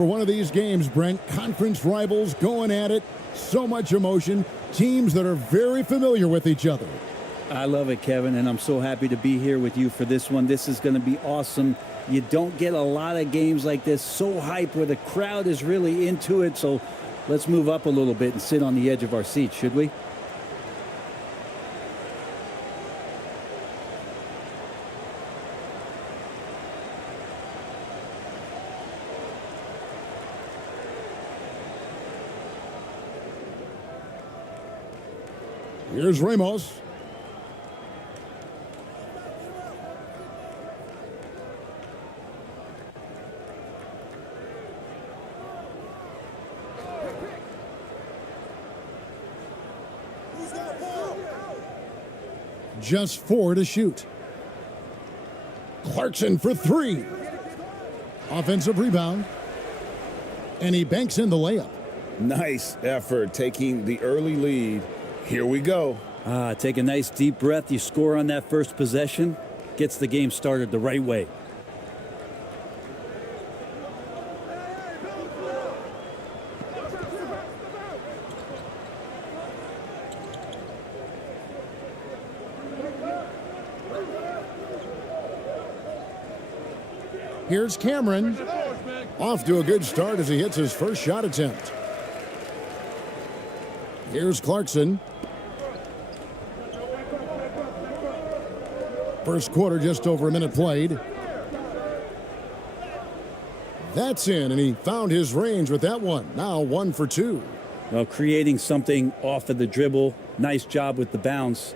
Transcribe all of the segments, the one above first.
For one of these games, Brent, conference rivals going at it, so much emotion, teams that are very familiar with each other. I love it, Kevin, and I'm so happy to be here with you for this one. This is going to be awesome. You don't get a lot of games like this, so hype, where the crowd is really into it. So let's move up a little bit and sit on the edge of our seats, should we? Here's Ramos. Just 4 to shoot. Clarkson for 3. Offensive rebound. And he banks in the layup. Nice effort taking the early lead. Here we go. Take a nice deep breath. You score on that first possession. Gets the game started the right way. Here's Cameron. Off to a good start as he hits his first shot attempt. Here's Clarkson. First quarter, just over a minute played. That's in, and he found his range with that one. Now 1 for 2. Well, creating something off of the dribble. Nice job with the bounce.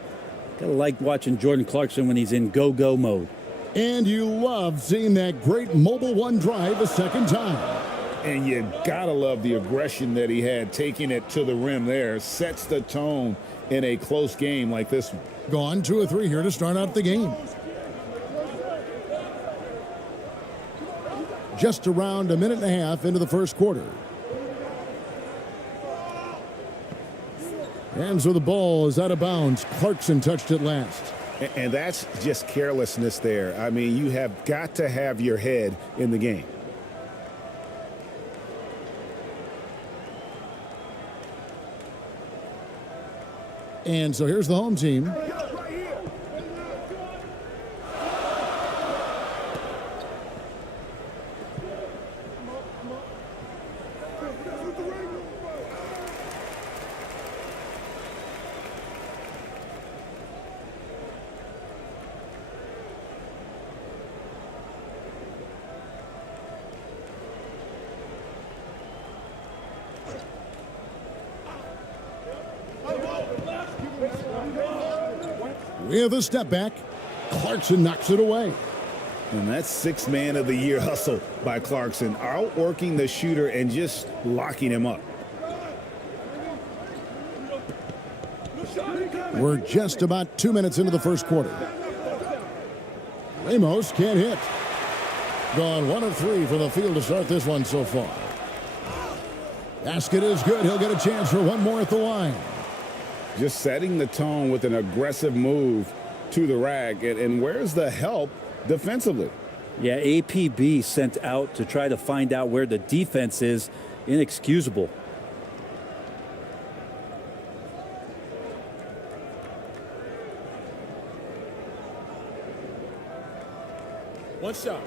Gotta like watching Jordan Clarkson when he's in go-go mode. And you love seeing that great mobile one drive a second time. And you gotta love the aggression that he had, taking it to the rim there. Sets the tone in a close game like this one. Gone 2 or 3 here to start out the game. Just around a minute and a half into the first quarter. And so the ball is out of bounds. Clarkson touched it last. And that's just carelessness there. I mean, you have got to have your head in the game. And so here's the home team. With a step back, Clarkson knocks it away. And that's 6th man of the year hustle by Clarkson, outworking the shooter and just locking him up. We're just about 2 minutes into the first quarter. Ramos can't hit. Gone 1 of 3 from the field to start this one so far. Basket is good. He'll get a chance for one more at the line. Just setting the tone with an aggressive move to the rack. And where's the help defensively? Yeah, APB sent out to try to find out where the defense is. Inexcusable. One shot.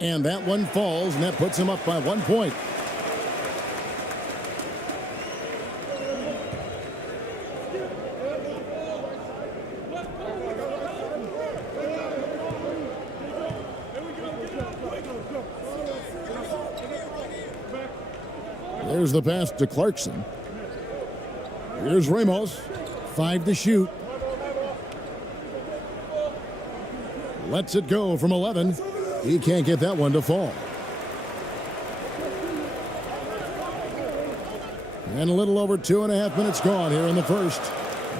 And that one falls, and that puts him up by 1 point. There's the pass to Clarkson. Here's Ramos. 5 to shoot. Lets it go from 11. He can't get that one to fall. And a little over 2.5 minutes gone here in the first.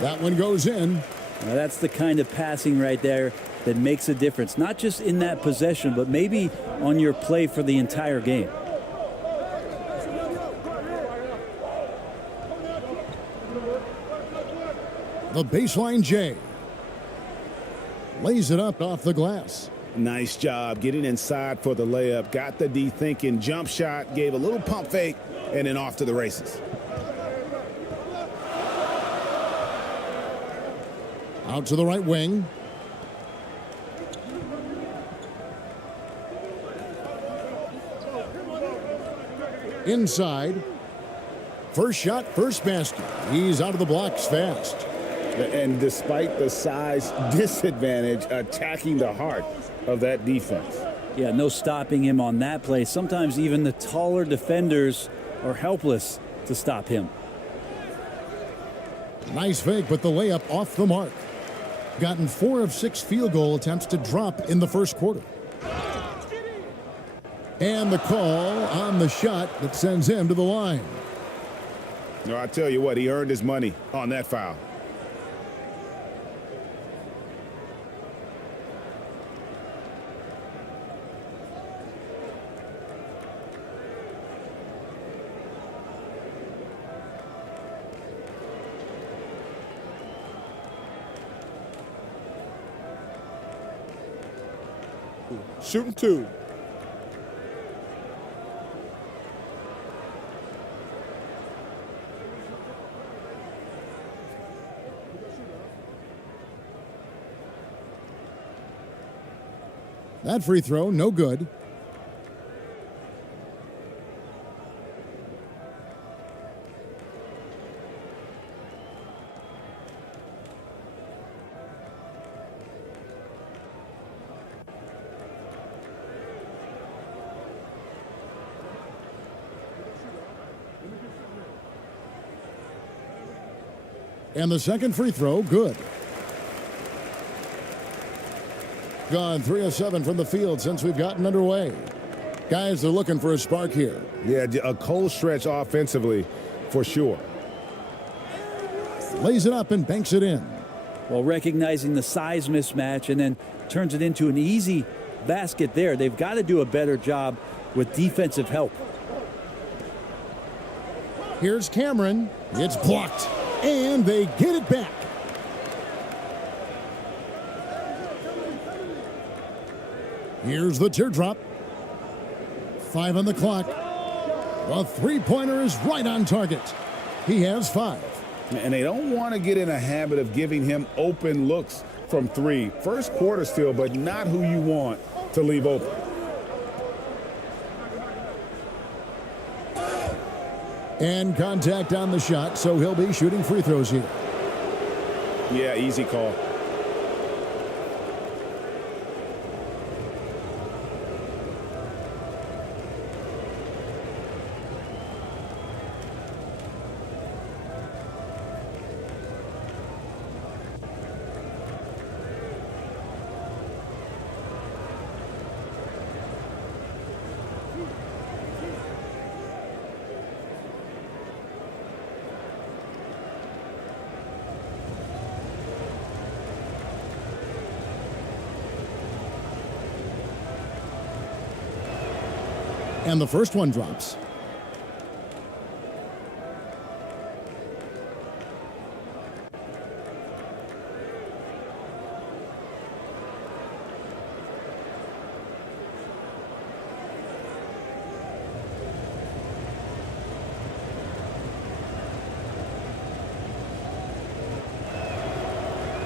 That one goes in. Now that's the kind of passing right there that makes a difference, not just in that possession, but maybe on your play for the entire game. The baseline J. Lays it up off the glass. Nice job getting inside for the layup. Got the D thinking. Jump shot. Gave a little pump fake. And then off to the races. Out to the right wing. Inside. First shot, first basket. He's out of the blocks fast. And despite the size disadvantage, attacking the heart of that defense. Yeah, no stopping him on that play. Sometimes even the taller defenders are helpless to stop him. Nice fake, but the layup off the mark. Gotten 4 of 6 field goal attempts to drop in the first quarter. And the call on the shot that sends him to the line. No, I tell you what, he earned his money on that foul. Shooting 2. That free throw, no good. And the second free throw, good. Gone 3 of 7 from the field since we've gotten underway. Guys, they're looking for a spark here. Yeah, a cold stretch offensively for sure. Lays it up and banks it in. Well, recognizing the size mismatch and then turns it into an easy basket there. They've got to do a better job with defensive help. Here's Cameron. It's blocked. And they get it back. Here's the teardrop. 5 on the clock. The three-pointer is right on target. He has 5. And they don't want to get in a habit of giving him open looks from 3. First quarter still, but not who you want to leave open. And contact on the shot, so he'll be shooting free throws here. Yeah, easy call. And the first one drops.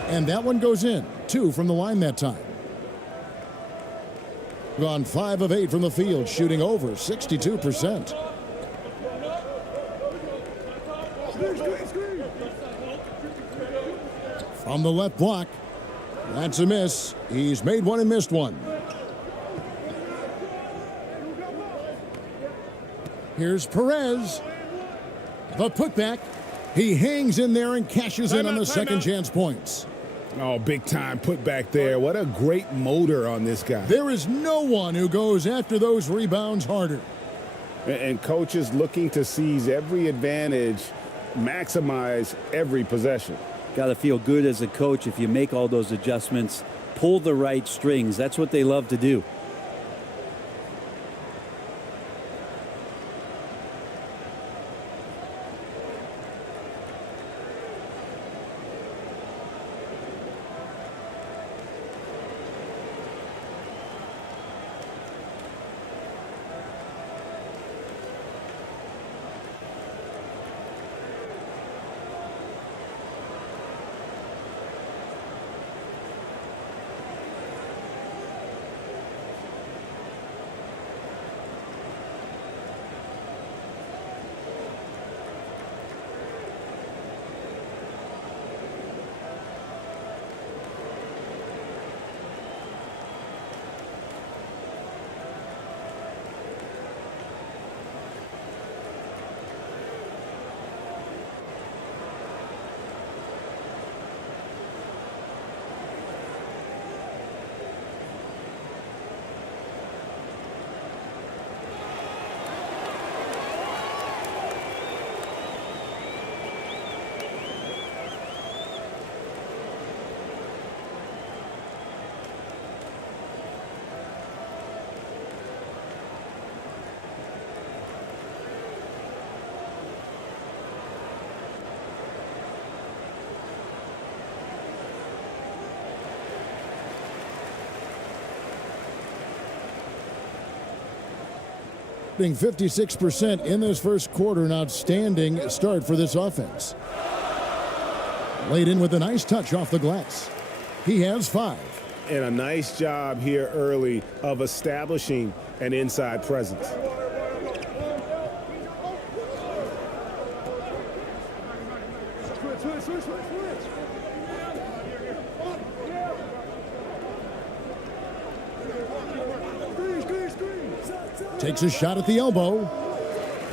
And that one goes in. 2 from the line that time. Gone 5 of 8 from the field, shooting over 62%. From the left block, that's a miss. He's made one and missed one. Here's Perez. The putback. He hangs in there and cashes in on the second chance points. Oh, big time put back there. What a great motor on this guy. There is no one who goes after those rebounds harder. And coaches looking to seize every advantage, maximize every possession. Got to feel good as a coach if you make all those adjustments pull the right strings. That's what they love to do. Being 56% in this first quarter, an outstanding start for this offense. Laid in with a nice touch off the glass. He has 5. And a nice job here early of establishing an inside presence. Takes a shot at the elbow.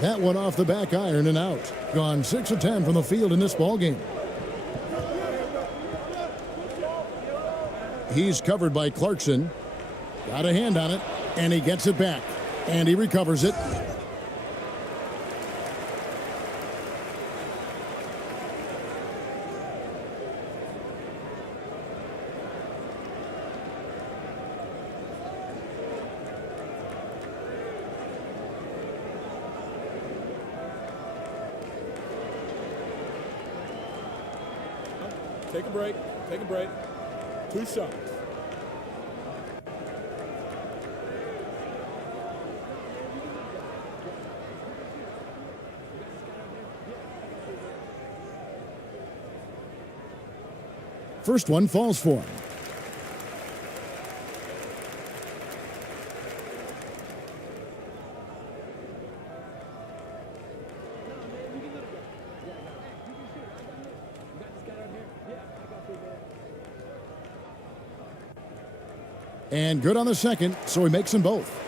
That one off the back iron and out. Gone 6 of 10 from the field in this ball game. He's covered by Clarkson. Got a hand on it, and he gets it back. And he recovers it. Take a break. Take a break. 2 shots. First one falls for him. And good on the second, so he makes them both.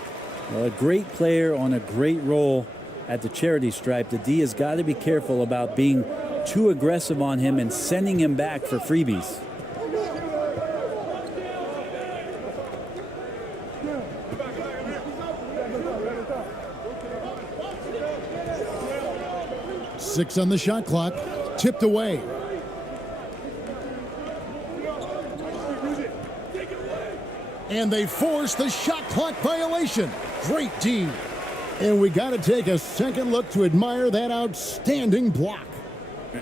Well, a great player on a great roll at the charity stripe. The D has got to be careful about being too aggressive on him and sending him back for freebies. Six on the shot clock, tipped away. And they force the shot clock violation. Great D. And we got to take a second look to admire that outstanding block.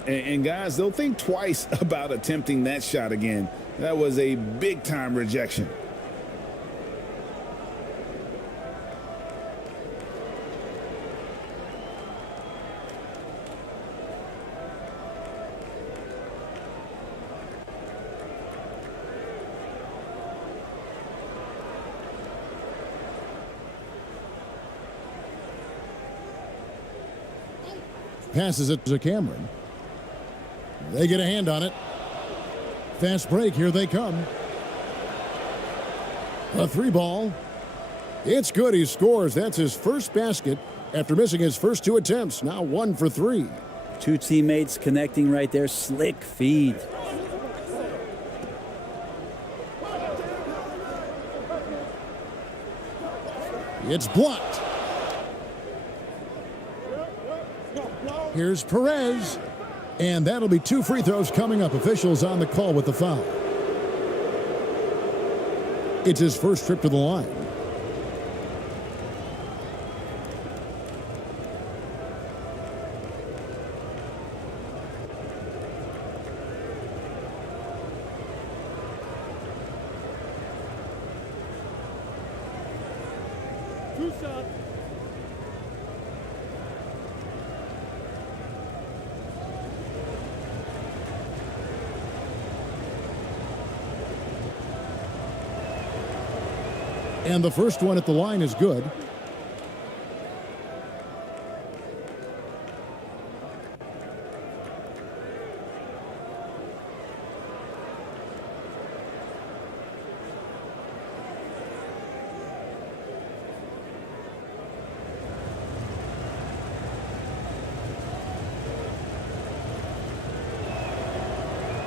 And guys, they'll think twice about attempting that shot again. That was a big-time rejection. Passes it to Cameron. They get a hand on it. Fast break, here they come. A 3-ball. It's good, he scores. That's his first basket after missing his first 2 attempts. Now 1 for 3. 2 teammates connecting right there. Slick feed. It's blocked. Here's Perez. And that'll be 2 free throws coming up. Officials on the call with the foul. It's his first trip to the line. And the first one at the line is good.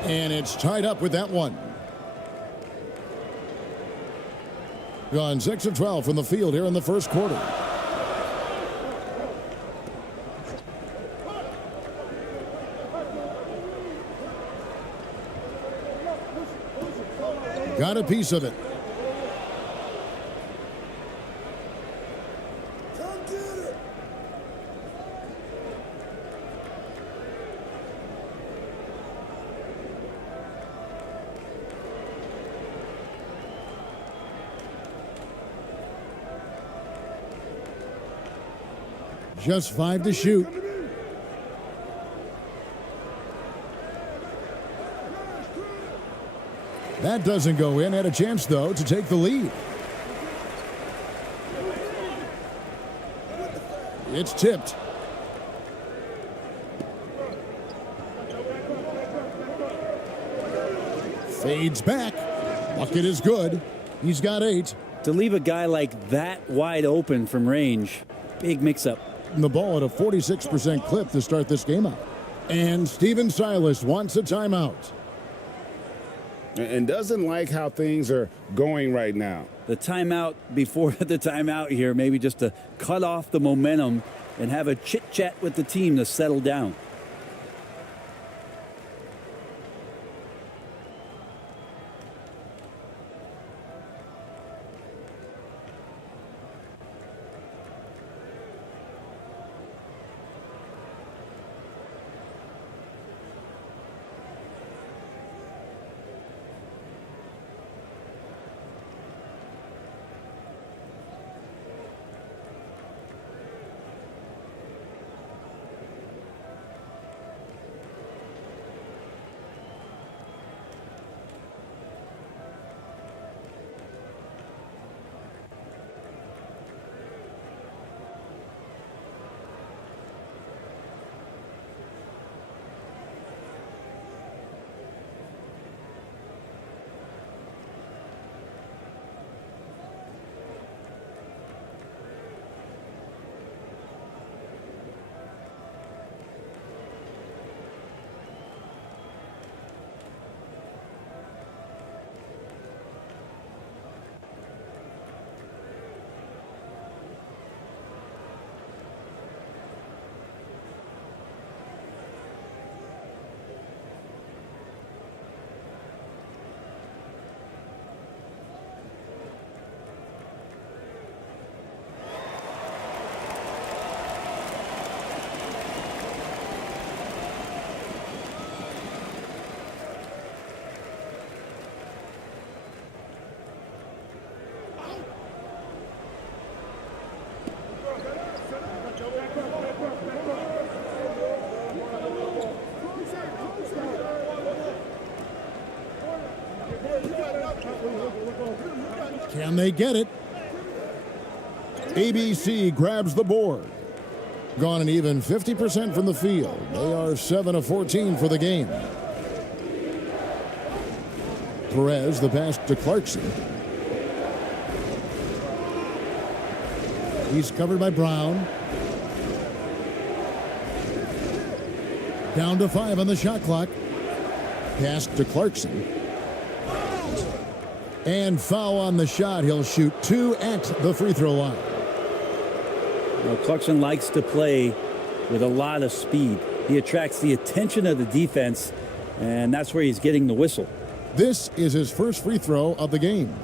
And it's tied up with that one. Gone 6 of 12 from the field here in the first quarter. Got a piece of it. Just 5 to shoot. That doesn't go in. Had a chance, though, to take the lead. It's tipped. Fades back. Bucket is good. He's got 8. To leave a guy like that wide open from range, big mix-up. The ball at a 46% clip to start this game out. And Steven Silas wants a timeout. And doesn't like how things are going right now. The timeout before the timeout here, maybe just to cut off the momentum and have a chit-chat with the team to settle down. Can they get it? ABC grabs the board. Gone an even 50% from the field. They are 7 of 14 for the game. Perez, the pass to Clarkson. He's covered by Brown. Down to 5 on the shot clock. Pass to Clarkson. And foul on the shot. He'll shoot 2 at the free throw line. Well, Clarkson likes to play with a lot of speed. He attracts the attention of the defense, and that's where he's getting the whistle. This is his first free throw of the game.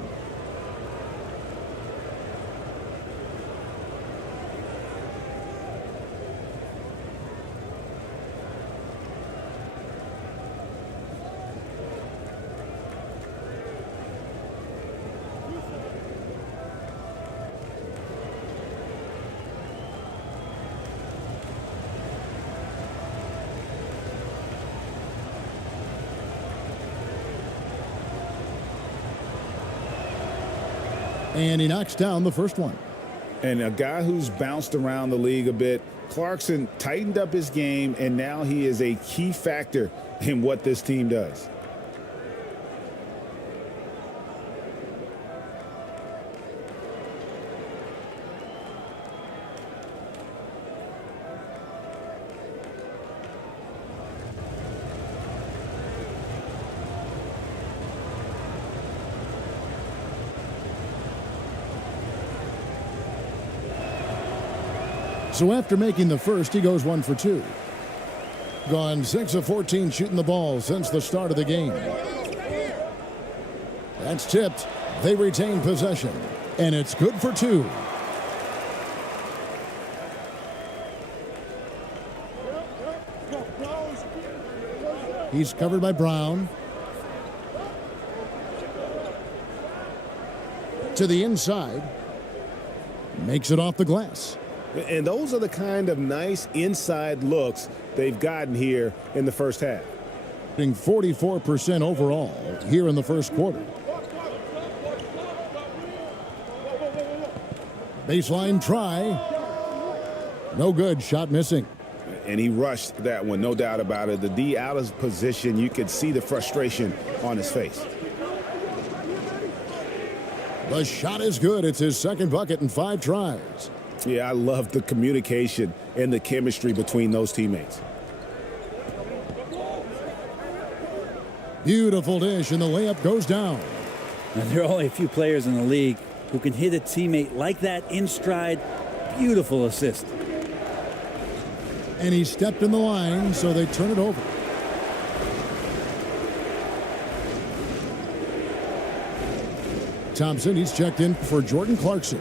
And he knocks down the first one. And a guy who's bounced around the league a bit, Clarkson tightened up his game, and now he is a key factor in what this team does. So after making the first, he goes 1 for 2. Gone 6 of 14 shooting the ball since the start of the game. That's tipped. They retain possession, and it's good for 2. He's covered by Brown. To the inside. Makes it off the glass. And those are the kind of nice inside looks they've gotten here in the first half. 44% overall here in the first quarter. Baseline try. No good. Shot missing. And he rushed that one, no doubt about it. The D out of position. You could see the frustration on his face. The shot is good. It's his second bucket in 5 tries. Yeah, I love the communication and the chemistry between those teammates. Beautiful dish, and the layup goes down. Now, there are only a few players in the league who can hit a teammate like that in stride. Beautiful assist. And he stepped in the line, so they turn it over. Thompson, he's checked in for Jordan Clarkson.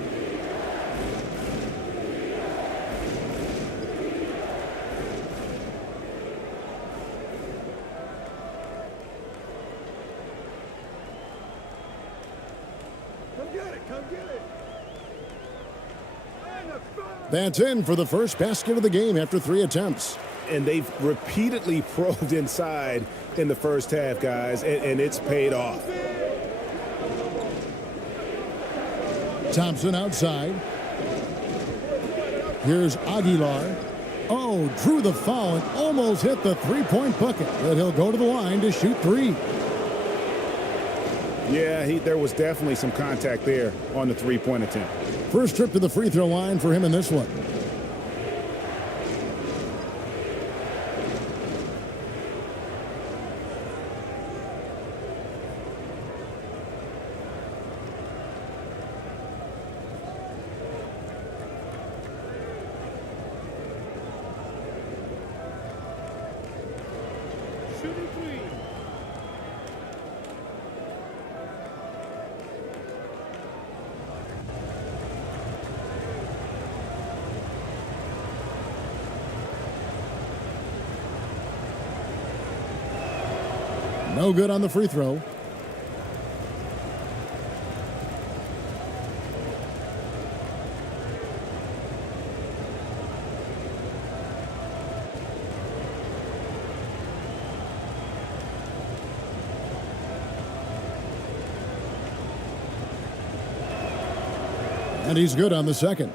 That's in for the first basket of the game after 3 attempts. And they've repeatedly probed inside in the first half, guys, and it's paid off. Thompson outside. Here's Aguilar. Oh, drew the foul and almost hit the three-point bucket, but he'll go to the line to shoot 3. Yeah, there was definitely some contact there on the three-point attempt. First trip to the free throw line for him in this one. No good on the free throw. And he's good on the second.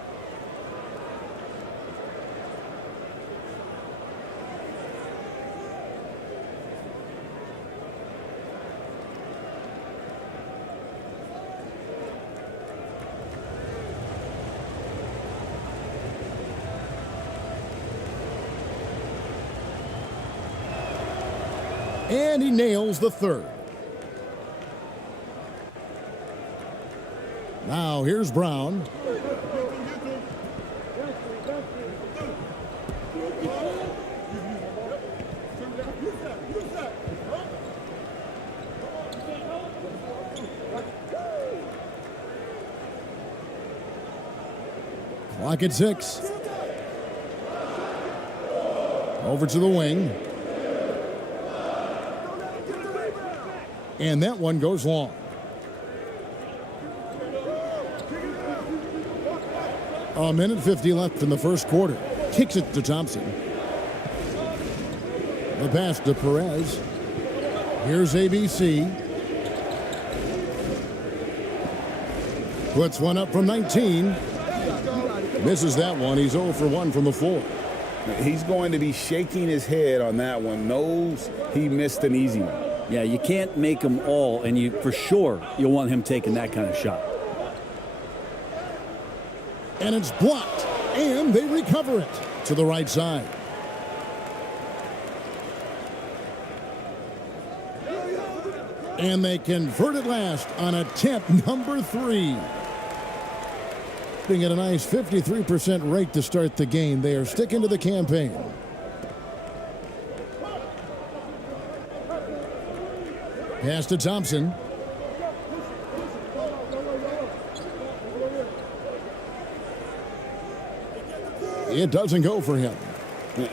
And he nails the third. Now here's Brown. Clock at 6. Over to the wing. And that one goes long. A minute 50 left in the first quarter. Kicks it to Thompson. The pass to Perez. Here's ABC. Puts one up from 19. Misses that one. He's 0 for 1 from the floor. He's going to be shaking his head on that one. Knows he missed an easy one. Yeah, you can't make them all, and for sure you'll want him taking that kind of shot. And it's blocked, and they recover it to the right side. And they convert it last on attempt number 3. Being at a nice 53% rate to start the game. They are sticking to the campaign. Pass to Thompson. It doesn't go for him.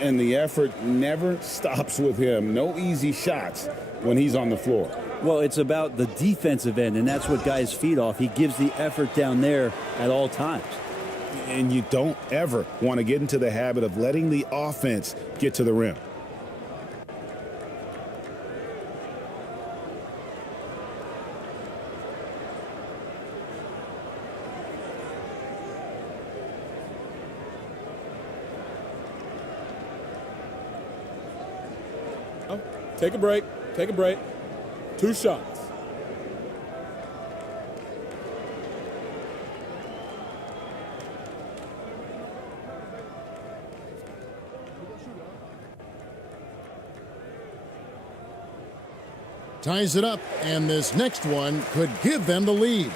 And the effort never stops with him. No easy shots when he's on the floor. Well, it's about the defensive end, and that's what guys feed off. He gives the effort down there at all times. And you don't ever want to get into the habit of letting the offense get to the rim. Take a break. Take a break. 2 shots. Ties it up, and this next one could give them the lead.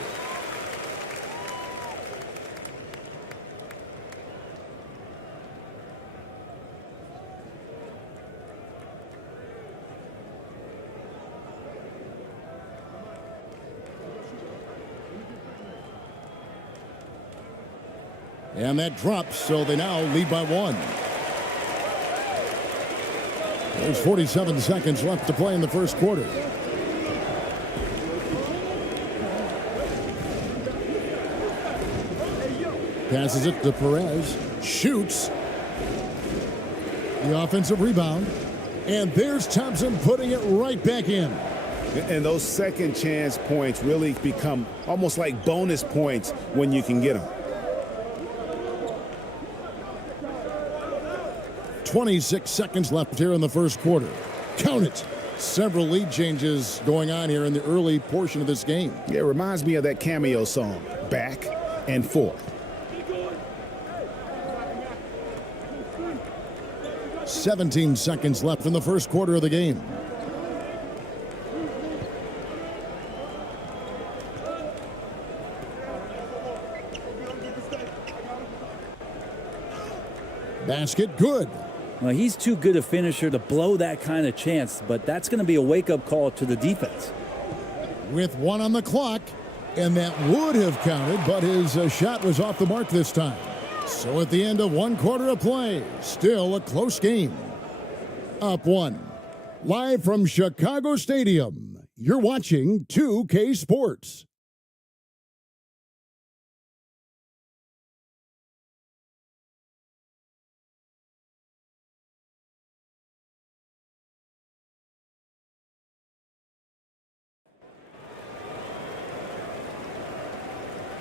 And that drops, so they now lead by 1. There's 47 seconds left to play in the first quarter. Passes it to Perez. Shoots. The offensive rebound. And there's Thompson putting it right back in. And those second chance points really become almost like bonus points when you can get them. 26 seconds left here in the first quarter. Count it. Several lead changes going on here in the early portion of this game. Yeah, it reminds me of that Cameo song, Back and Forth. 17 seconds left in the first quarter of the game. Basket good. Well, he's too good a finisher to blow that kind of chance, but that's going to be a wake-up call to the defense. With 1 on the clock, and that would have counted, but his shot was off the mark this time. So at the end of 1 quarter of play, still a close game. Up 1. Live from Chicago Stadium, you're watching 2K Sports.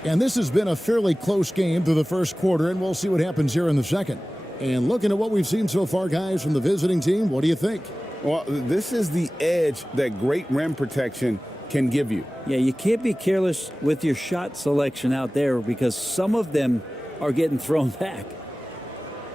And this has been a fairly close game through the first quarter, and we'll see what happens here in the second. And looking at what we've seen so far, guys, from the visiting team, what do you think? Well, this is the edge that great rim protection can give you. Yeah, you can't be careless with your shot selection out there because some of them are getting thrown back.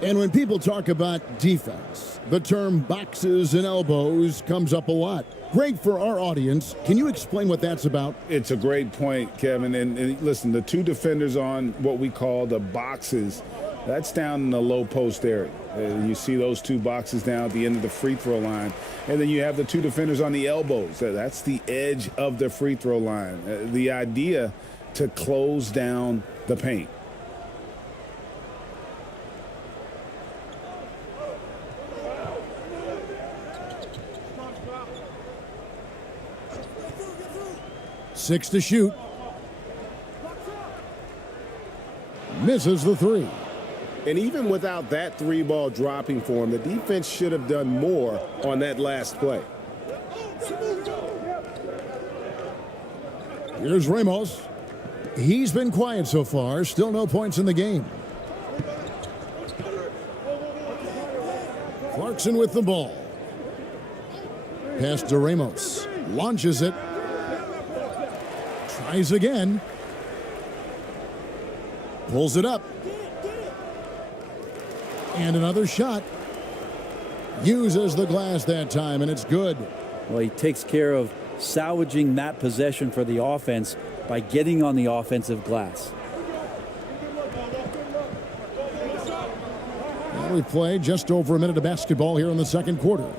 And when people talk about defense, the term boxes and elbows comes up a lot. Great for our audience. Can you explain what that's about? It's a great point, Kevin. And listen, the 2 defenders on what we call the boxes, that's down in the low post area. You see those 2 boxes down at the end of the free throw line. And then you have the 2 defenders on the elbows. That's the edge of the free throw line. The idea to close down the paint. Six to shoot. Misses the 3. And even without that 3-ball dropping for him, the defense should have done more on that last play. Here's Ramos. He's been quiet so far. Still no points in the game. Clarkson with the ball. Pass to Ramos. Launches it. Tries again. Pulls it up. And another shot. Uses the glass that time, and it's good. Well, he takes care of salvaging that possession for the offense by getting on the offensive glass. Well, we've played just over a minute of basketball here in the second quarter.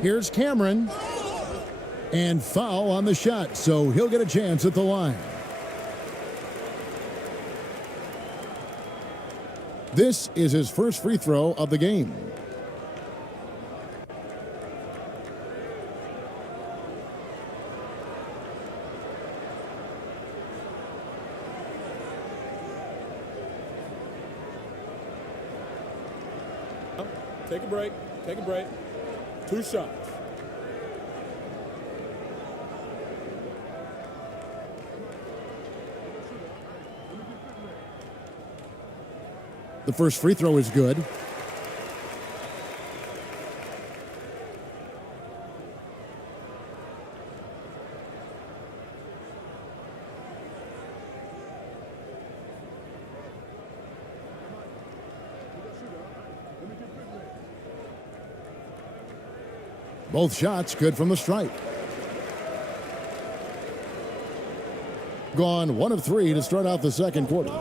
Here's Cameron. And foul on the shot, so he'll get a chance at the line. This is his first free throw of the game. Take a break. Take a break. 2 shots. The first free throw is good. Both shots good from the stripe. Gone 1 of 3 to start out the second quarter.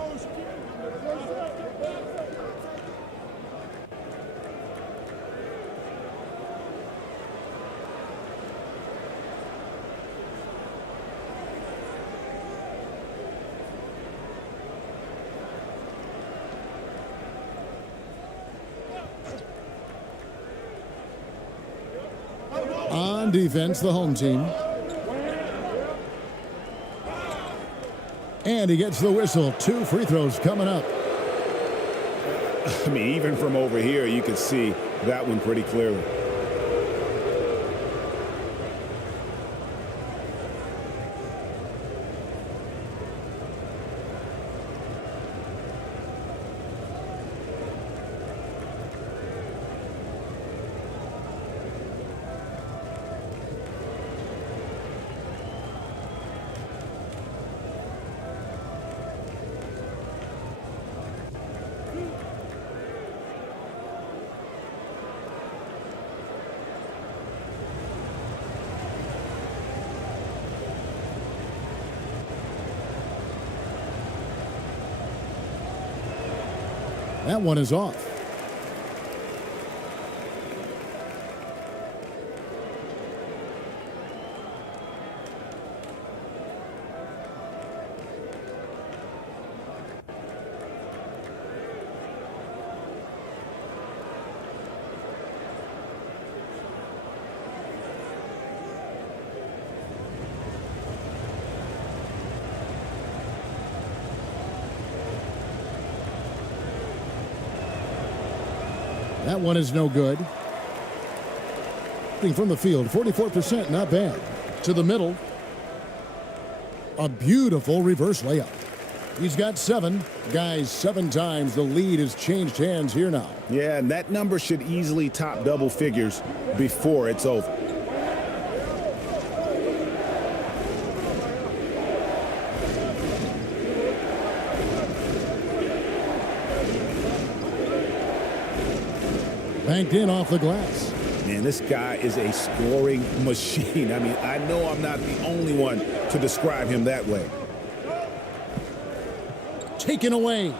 On defense, the home team. And he gets the whistle. 2 free throws coming up. I mean, even from over here, you can see that one pretty clearly. That one is off. That one is no good. From the field, 44%, not bad. To the middle. A beautiful reverse layup. He's got 7. Guys, 7 times the lead has changed hands here now. Yeah, and that number should easily top double figures before it's over. Banked in off the glass. Man, this guy is a scoring machine. I mean, I know I'm not the only one to describe him that way. Taken away.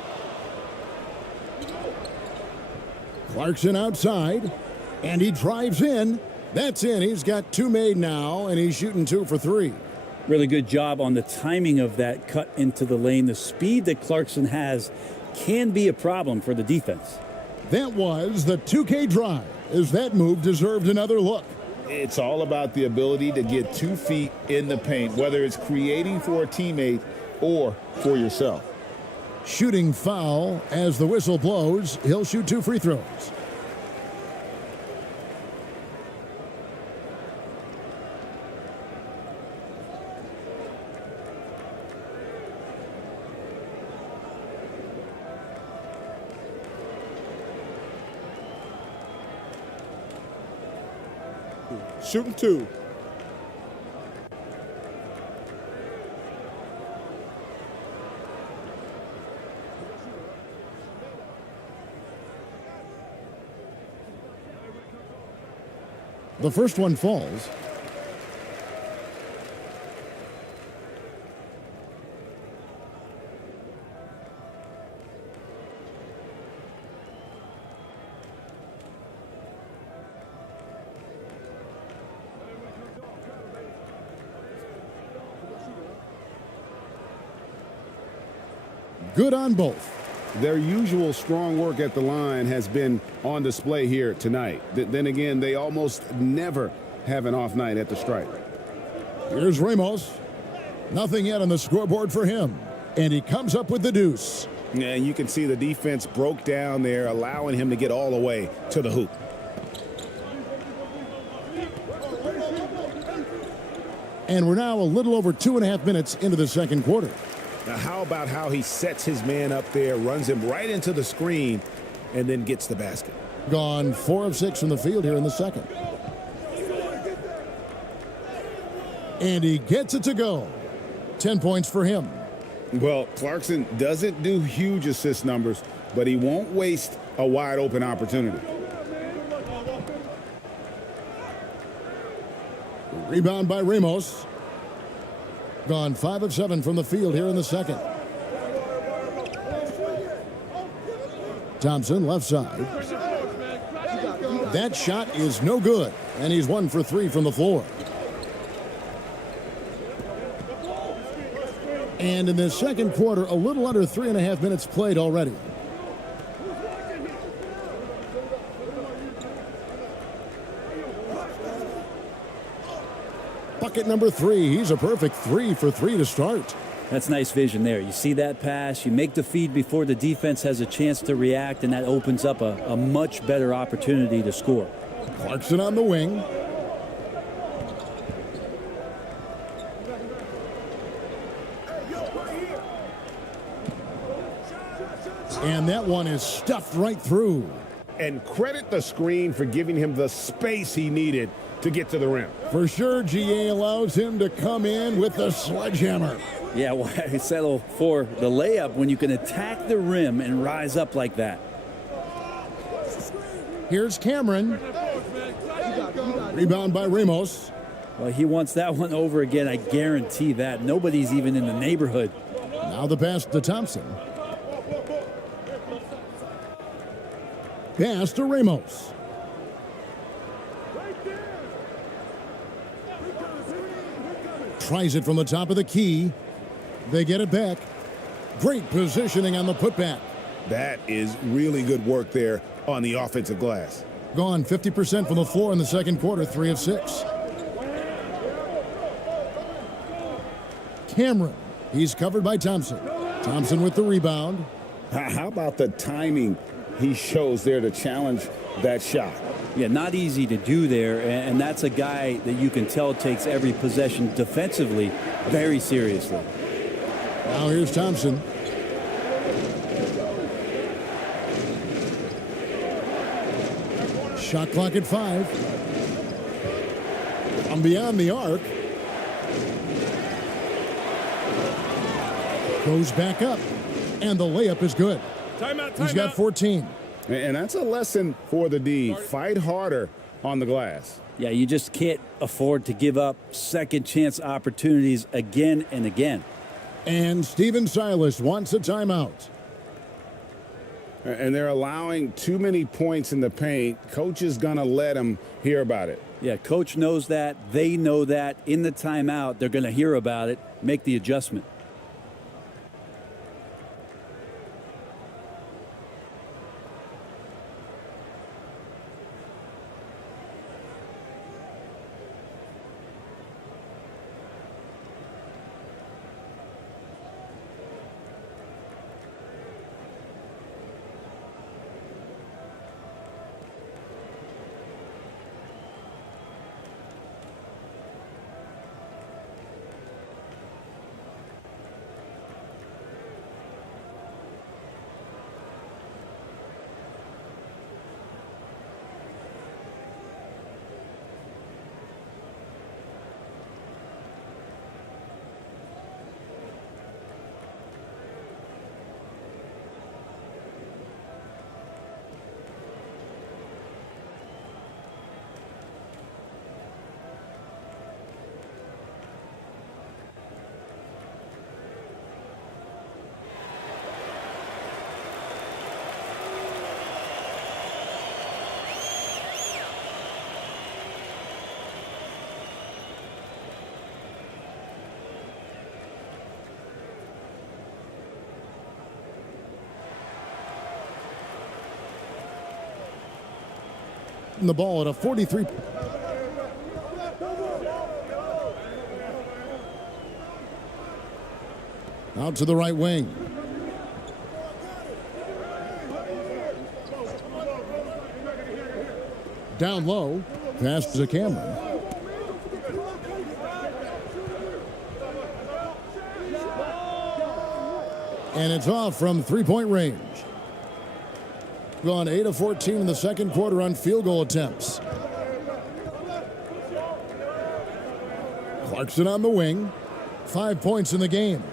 Clarkson outside, and he drives in. That's in. He's got 2 made now, and he's shooting 2 for 3. Really good job on the timing of that cut into the lane. The speed that Clarkson has can be a problem for the defense. That was the 2K drive, as that move deserved another look. It's all about the ability to get 2 feet in the paint, whether it's creating for a teammate or for yourself. Shooting foul as the whistle blows. He'll shoot 2 free throws. Shooting 2. The first one falls. Good on both. Their usual strong work at the line has been on display here tonight. Then again, they almost never have an off night at the stripe. Here's Ramos. Nothing yet on the scoreboard for him. And he comes up with the deuce. Yeah, and you can see the defense broke down there, allowing him to get all the way to the hoop. And we're now a little over 2.5 minutes into the second quarter. Now, how about how he sets his man up there, runs him right into the screen, and then gets the basket? Gone 4 of 6 from the field here in the second. And he gets it to go. 10 points for him. Well, Clarkson doesn't do huge assist numbers, but he won't waste a wide open opportunity. Rebound by Ramos. Gone 5 of 7 from the field here in the second. Thompson, left side. That shot is no good, and he's 1 for 3 from the floor. And in the second quarter, a little under 3.5 minutes played already. Bucket number 3. He's a perfect 3 for 3 to start. That's nice vision there. You see that pass, you make the feed before the defense has a chance to react, and that opens up a much better opportunity to score. Clarkson on the wing. And that one is stuffed right through. And credit the screen for giving him the space he needed to get to the rim. For sure, GA allows him to come in with the sledgehammer. Yeah, why settle for the layup when you can attack the rim and rise up like that? Here's Cameron. Rebound by Ramos. Well, he wants that one over again, I guarantee that. Nobody's even in the neighborhood. Now the pass to Thompson. Pass to Ramos. Tries it from the top of the key. They get it back. Great positioning on the putback. That is really good work there on the offensive glass. Gone 50% from the floor in the second quarter, 3 of 6. Cameron. He's covered by Thompson. Thompson with the rebound. How about the timing he shows there to challenge that shot? Yeah, not easy to do there, and that's a guy that you can tell takes every possession defensively very seriously. Now here's Thompson. Shot clock at 5. From beyond the arc. Goes back up. And the layup is good. Timeout. He's got 14. And that's a lesson for the D. Fight harder on the glass. Yeah, you just can't afford to give up second chance opportunities again and again. And Steven Silas wants a timeout. And they're allowing too many points in the paint. Coach is going to let them hear about it. Yeah, coach knows that. They know that. In the timeout, they're going to hear about it, make the adjustment. the ball at a 43. Out to the right wing. Down low. Pass to Cameron. And it's off from three-point range. Gone 8 of 14 in the second quarter on field goal attempts. Clarkson on the wing. 5 points in the game.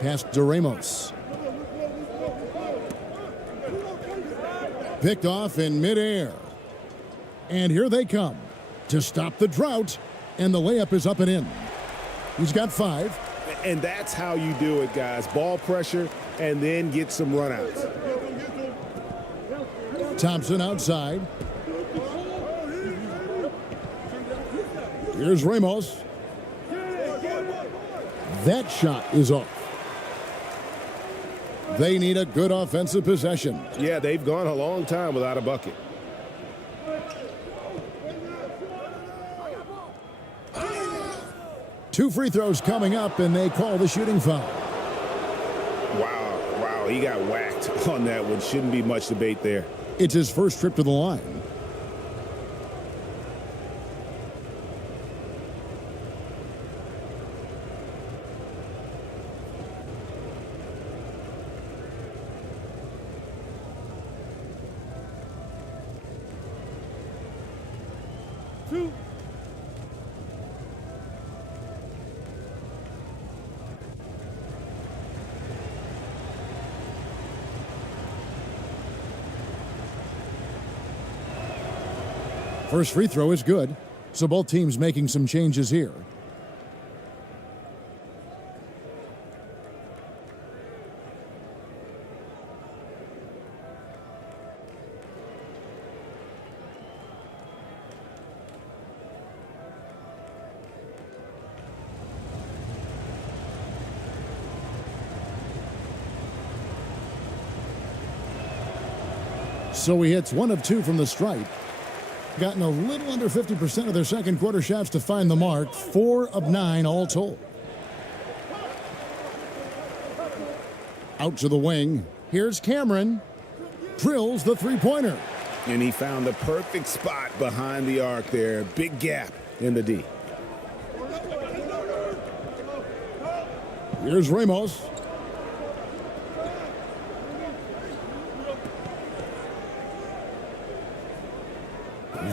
Pass to Ramos. Picked off in midair. And here they come to stop the drought. And the layup is up and in. He's got 5. And that's how you do it, guys. Ball pressure and then get some runouts. Thompson outside. Here's Ramos. That shot is off. They need a good offensive possession. Yeah, they've gone a long time without a bucket. Two free throws coming up, and they call the shooting foul. Wow, he got whacked on that one. Shouldn't be much debate there. It's his first trip to the line. First free throw is good, so both teams making some changes here. So he hits 1 of 2 from the stripe. Gotten a little under 50% of their second quarter shots to find the mark. 4 of 9 all told. Out to the wing. Here's Cameron. Drills the three-pointer. And he found the perfect spot behind the arc there. Big gap in the D. Here's Ramos.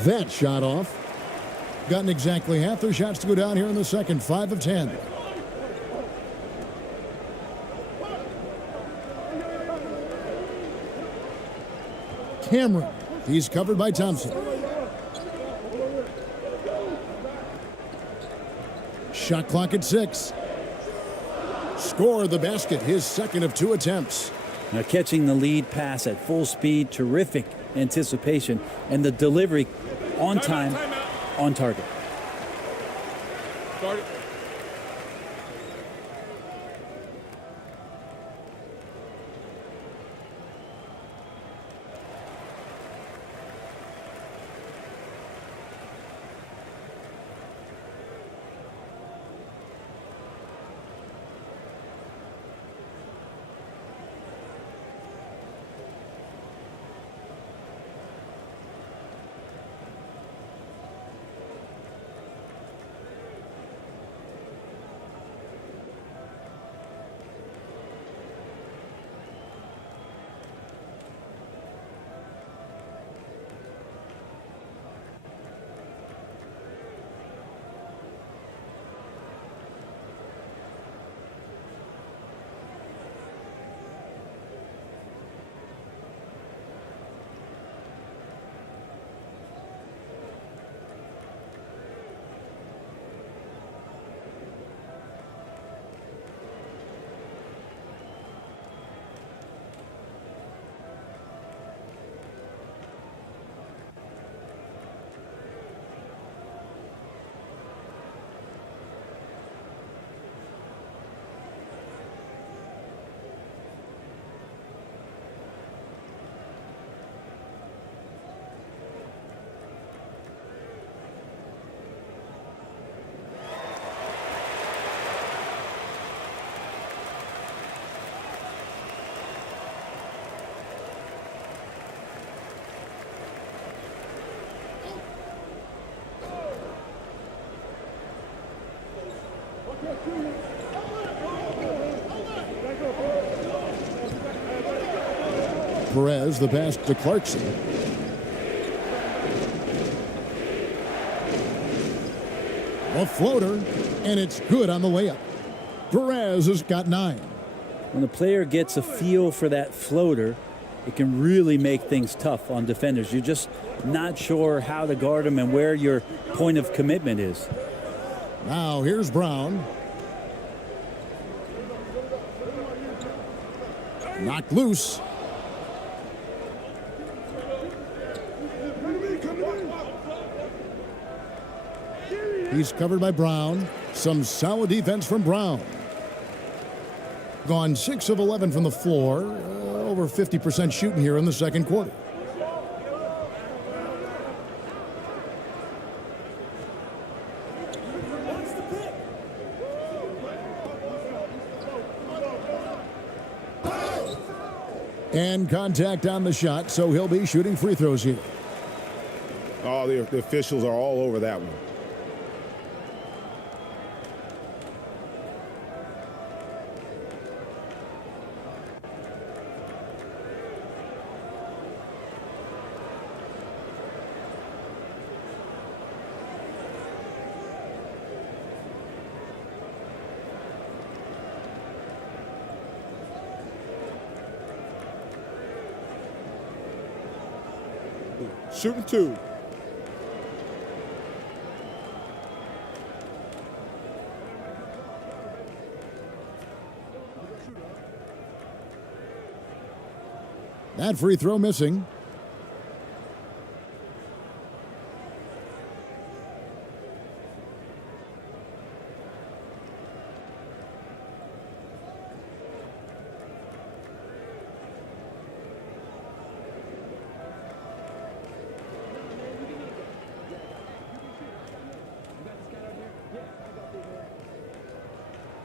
That shot off. Gotten exactly half their shots to go down here in the second. 5 of 10. Cameron. He's covered by Thompson. Shot clock at 6. Score the basket. His second of 2 attempts. Now catching the lead pass at full speed. Terrific anticipation. And the delivery on time, on target. Start it. Perez, the pass to Clarkson. A floater, and it's good on the layup. Perez has got 9. When a player gets a feel for that floater, it can really make things tough on defenders. You're just not sure how to guard them and where your point of commitment is. Now here's Brown. Knocked loose. He's covered by Brown. Some solid defense from Brown. Gone 6 of 11 from the floor. Over 50% shooting here in the second quarter. And contact on the shot, so he'll be shooting free throws here. Oh, the officials are all over that one. Shooting 2. That free throw missing.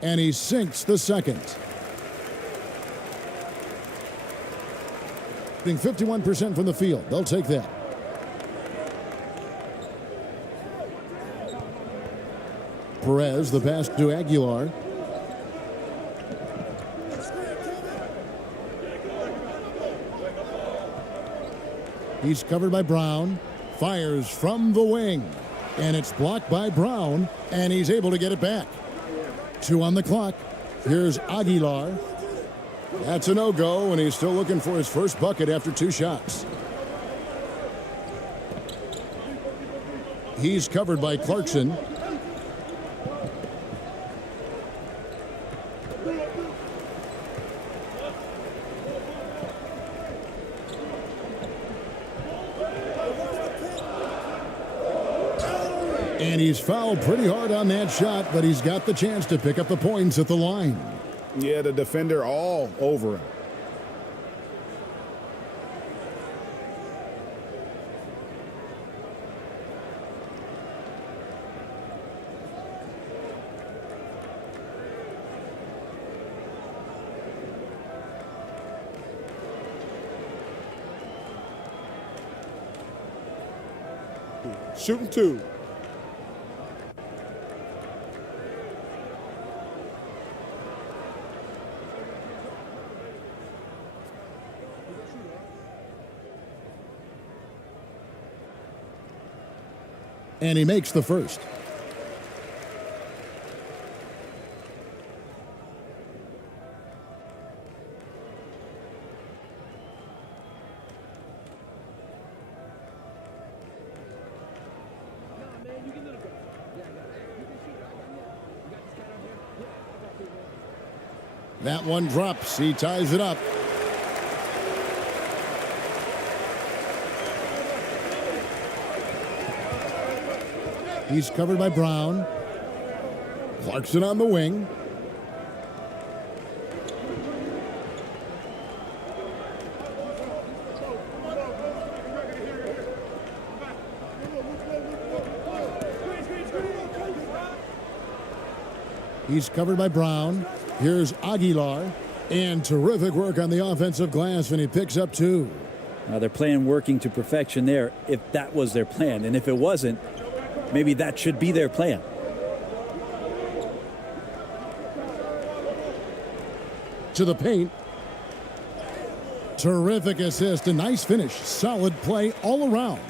And he sinks the second. Shooting 51% from the field. They'll take that. Perez, the pass to Aguilar. He's covered by Brown. Fires from the wing. And it's blocked by Brown. And he's able to get it back. 2 on the clock. Here's Aguilar. That's a no-go, and he's still looking for his first bucket after 2 shots. He's covered by Clarkson. And he's fouled pretty hard on that shot, but he's got the chance to pick up the points at the line. Yeah, the defender all over him. Shooting 2. And he makes the first. That one drops. He ties it up. He's covered by Brown. Clarkson on the wing. He's covered by Brown. Here's Aguilar. And terrific work on the offensive glass, and he picks up 2. They're playing working to perfection there, if that was their plan. And if it wasn't, maybe that should be their plan. To the paint. Terrific assist, a nice finish, solid play all around.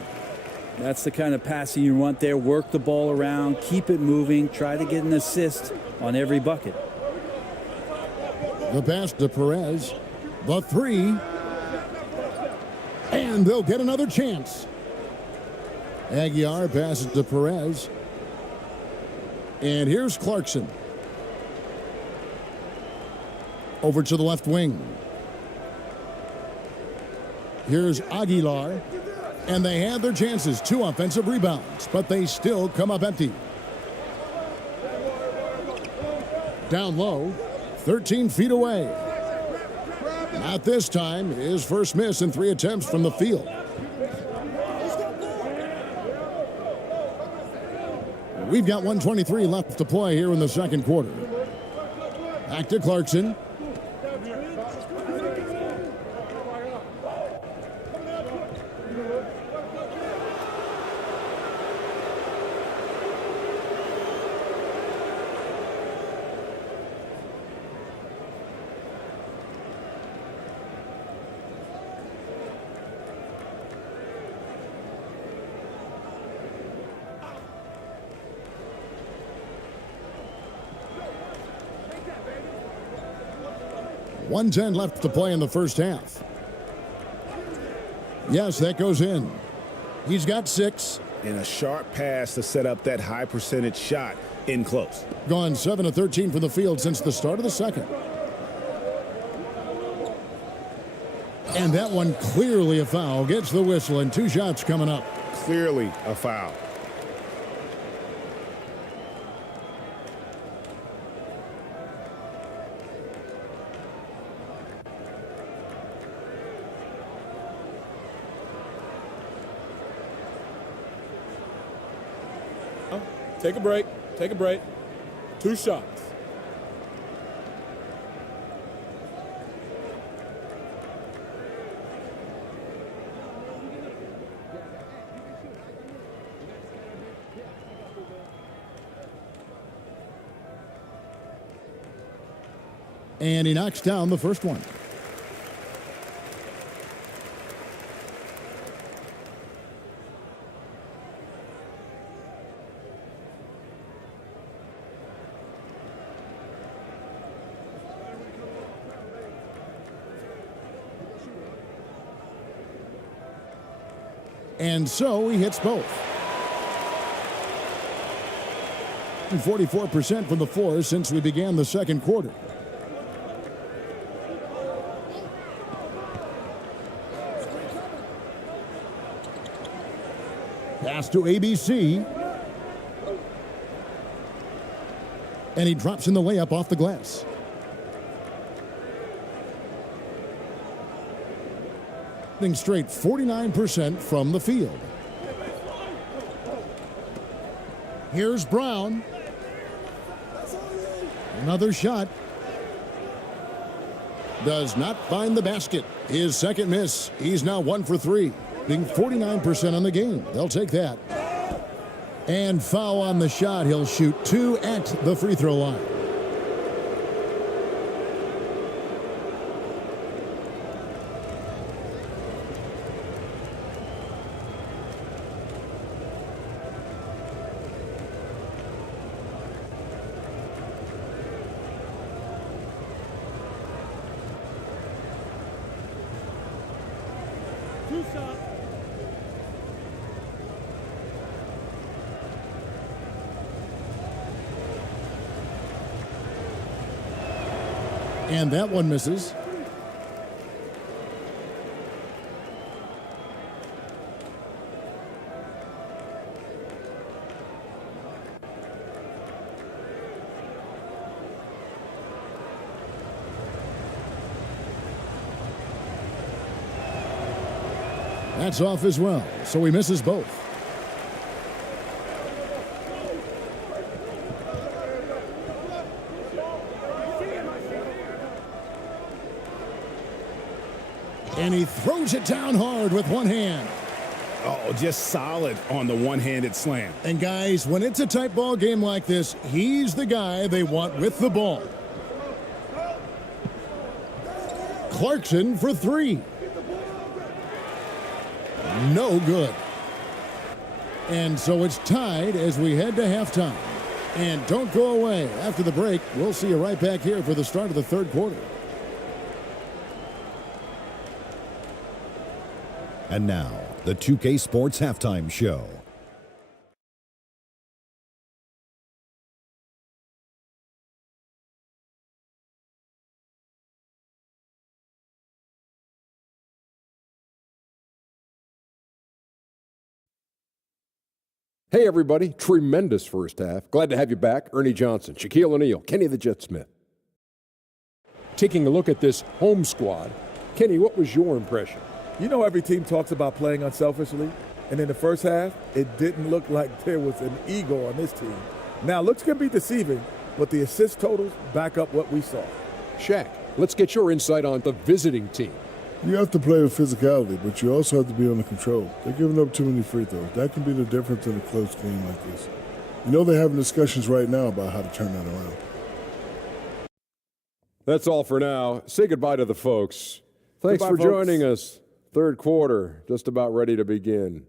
That's the kind of passing you want there. Work the ball around, keep it moving, try to get an assist on every bucket. The pass to Perez. The three. And they'll get another chance. Aguiar passes to Perez. And here's Clarkson. Over to the left wing. Here's Aguilar. And they had their chances. 2 offensive rebounds, but they still come up empty. Down low, 13 feet away. Not this time. His first miss in 3 attempts from the field. We've got 1:23 left to play here in the second quarter. Back to Clarkson. .110 left to play in the first half. Yes, that goes in. He's got 6. And a sharp pass to set up that high percentage shot in close. Gone 7 of 13 from the field since the start of the second. And that one clearly a foul. Gets the whistle and 2 shots coming up. Clearly a foul. Take a break. Take a break. 2 shots. And he knocks down the first one. And so he hits both. 44% from the floor since we began the second quarter. Pass to ABC. And he drops in the layup off the glass. Straight 49% from the field. Here's Brown. Another shot. Does not find the basket. His second miss. He's now 1 for 3. Being 49% on the game. They'll take that. And foul on the shot. He'll shoot 2 at the free throw line. And that one misses. That's off as well, so he misses both. And he throws it down hard with one hand. Oh, just solid on the one-handed slam. And guys, when it's a tight ball game like this, he's the guy they want with the ball. Clarkson for 3. No good. And so it's tied as we head to halftime. And don't go away. After the break, we'll see you right back here for the start of the third quarter. And now, the 2K Sports Halftime Show. Hey, everybody. Tremendous first half. Glad to have you back. Ernie Johnson, Shaquille O'Neal, Kenny the Jet Smith. Taking a look at this home squad, Kenny, what was your impression? You know, every team talks about playing unselfishly, and in the first half, it didn't look like there was an ego on this team. Now, looks can be deceiving, but the assist totals back up what we saw. Shaq, let's get your insight on the visiting team. You have to play with physicality, but you also have to be under control. They're giving up too many free throws. That can be the difference in a close game like this. You know they're having discussions right now about how to turn that around. That's all for now. Say goodbye to the folks. Thanks Goodbye, for folks. joining us. Third quarter, just about ready to begin.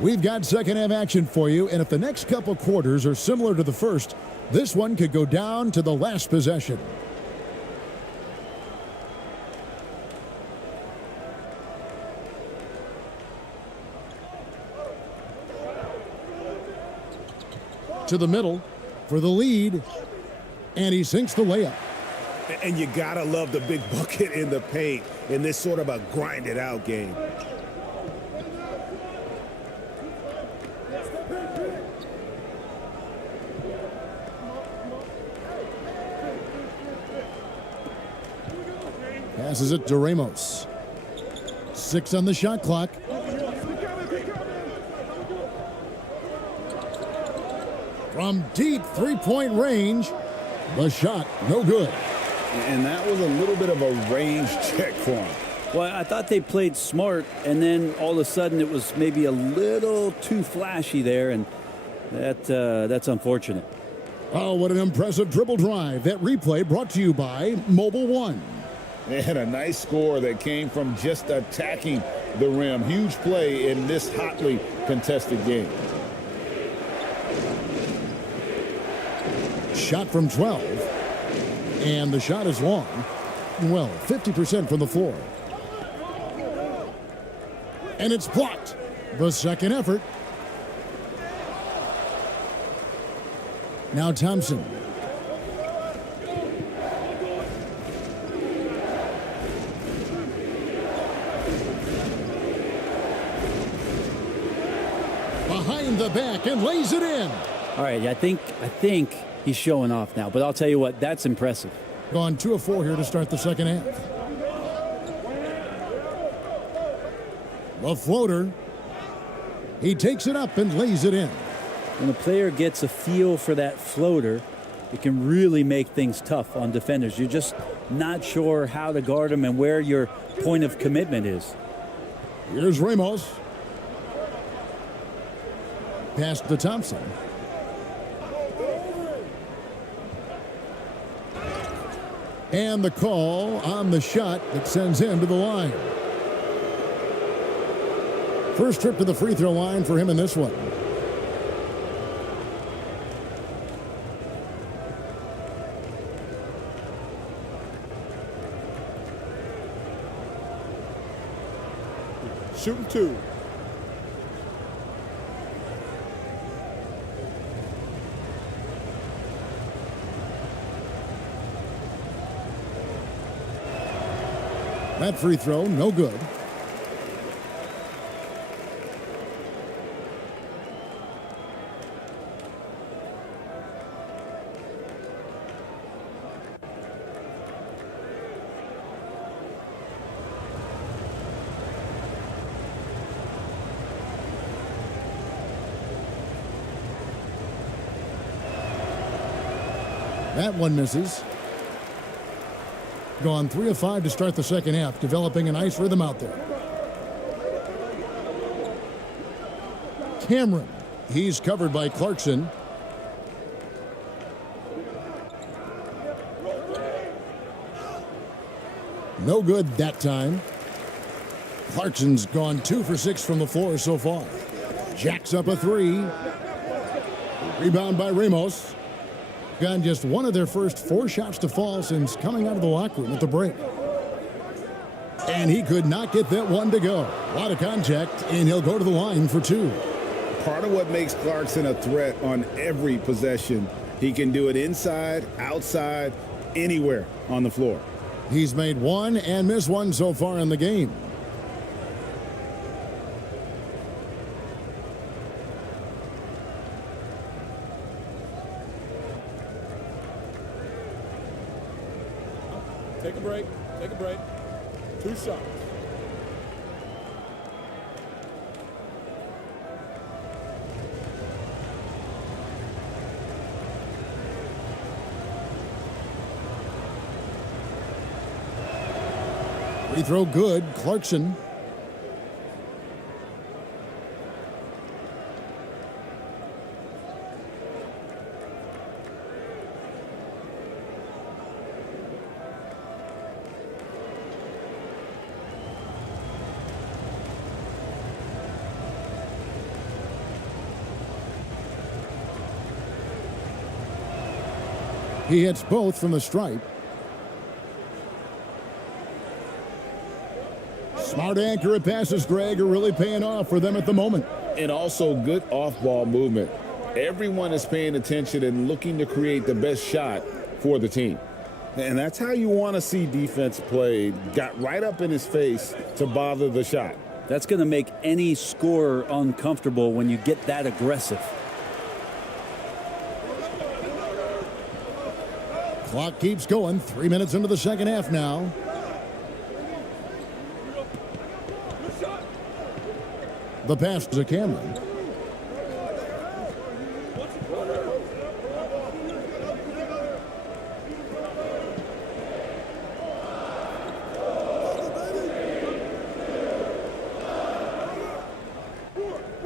We've got second half action for you, and if the next couple quarters are similar to the first, this one could go down to the last possession. To the middle for the lead, and he sinks the layup. And you gotta love the big bucket in the paint in this sort of a grinded out game. Passes it to Ramos. 6 on the shot clock. From deep three-point range, the shot no good. And that was a little bit of a range check for him. Well, I thought they played smart, and then all of a sudden it was maybe a little too flashy there, and that's unfortunate. Oh, what an impressive dribble drive. That replay brought to you by Mobile One. They had a nice score that came from just attacking the rim. Huge play in this hotly contested game. Shot from 12. And the shot is long. Well, 50% from the floor. And it's blocked. The second effort. Now Thompson. Behind the back and lays it in. All right, I think he's showing off now, but I'll tell you what, that's impressive. Gone 2 of 4 here to start the second half. The floater. He takes it up and lays it in. When a player gets a feel for that floater, it can really make things tough on defenders. You're just not sure how to guard them and where your point of commitment is. Here's Ramos. Pass to Thompson. And the call on the shot that sends him to the line. First trip to the free throw line for him in this one. Shooting 2. That free throw, no good. That one misses. Gone 3 of 5 to start the second half, developing a nice rhythm out there. Cameron He's covered by Clarkson. No good that time. Clarkson's gone 2 for 6 from the floor so far. Jacks up a 3. Rebound by Ramos. Gotten just one of their first 4 shots to fall since coming out of the locker room at the break. And he could not get that one to go. A lot of contact, and he'll go to the line for 2. Part of what makes Clarkson a threat on every possession, he can do it inside, outside, anywhere on the floor. He's made 1 and missed 1 so far in the game. Take a break. Take a break. 2 shots. Free throw good. Clarkson. He hits both from the stripe. Smart accurate passes, Greg, are really paying off for them at the moment. And also good off-ball movement. Everyone is paying attention and looking to create the best shot for the team. And that's how you want to see defense played. Got right up in his face to bother the shot. That's going to make any scorer uncomfortable when you get that aggressive. Clock keeps going. 3 minutes into the second half now. The pass to Cameron.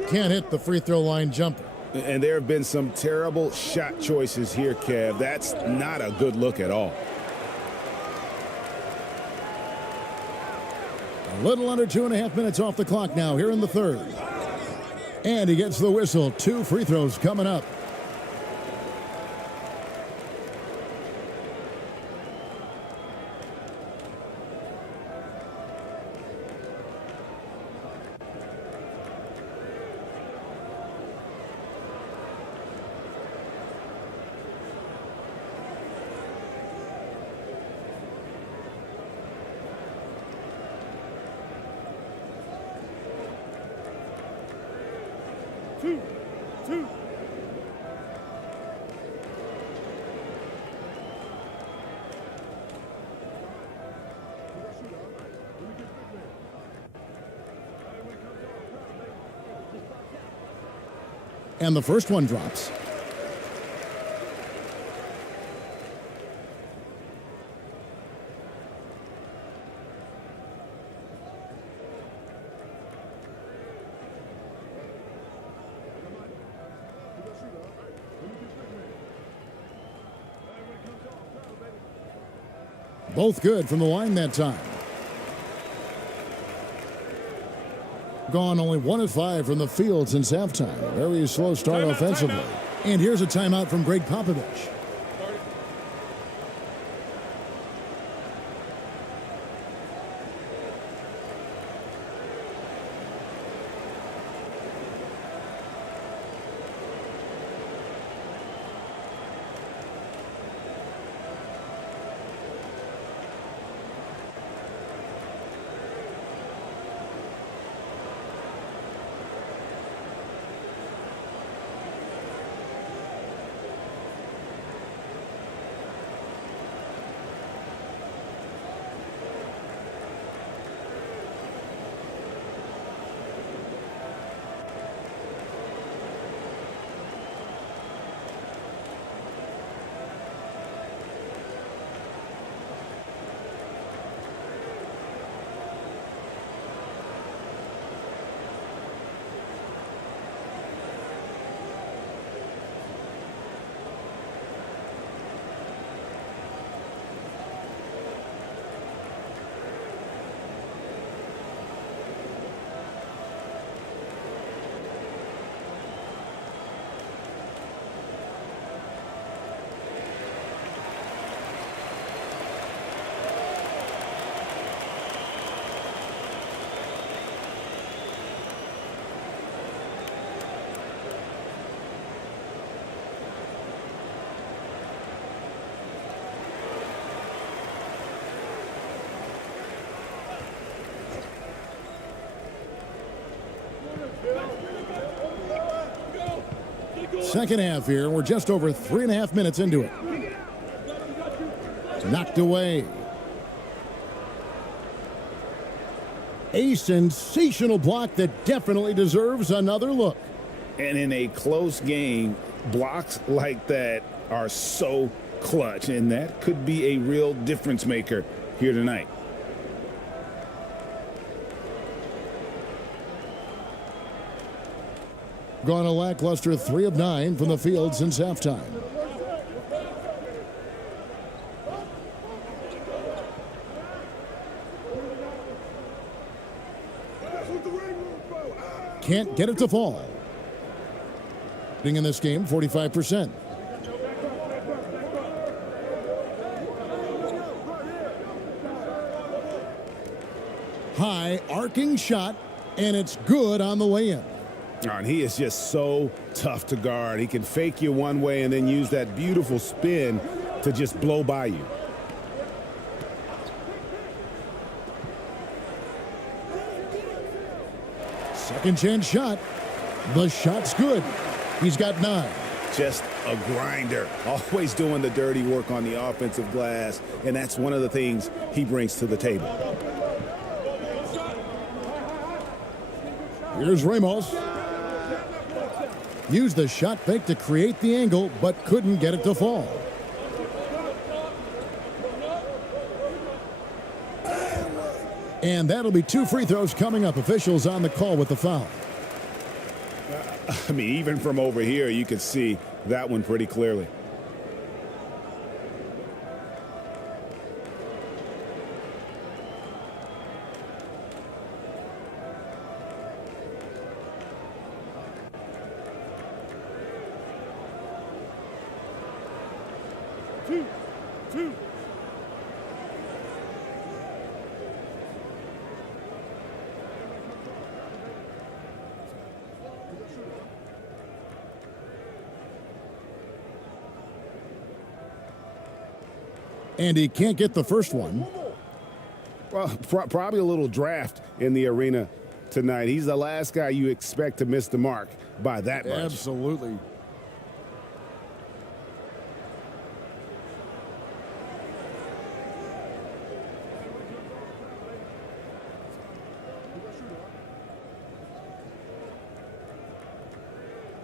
Can't hit the free throw line jumper. And there have been some terrible shot choices here, Kev. That's not a good look at all. A little under 2.5 minutes off the clock now here in the third. And he gets the whistle. 2 free throws coming up. Two. And the first one drops. Both good from the line that time. Gone only 1 of 5 from the field since halftime. Very slow start offensively. And here's a timeout from Greg Popovich. Second half here. We're just over 3.5 minutes into it. Knocked away. A sensational block that definitely deserves another look. And in a close game, blocks like that are so clutch, and that could be a real difference maker here tonight. Gone a lackluster 3 of 9 from the field since halftime. Can't get it to fall. In this game, 45%. High arcing shot, and it's good on the way in. And he is just so tough to guard. He can fake you one way and then use that beautiful spin to just blow by you. Second chance shot. The shot's good. He's got 9. Just a grinder. Always doing the dirty work on the offensive glass, and that's one of the things he brings to the table. Here's Ramos. Used the shot fake to create the angle, but couldn't get it to fall. And that'll be 2 free throws coming up. Officials on the call with the foul. I mean, even from over here, you can see that one pretty clearly. Two. And he can't get the first one. Well, probably a little draft in the arena tonight. He's the last guy you expect to miss the mark by that much. Absolutely.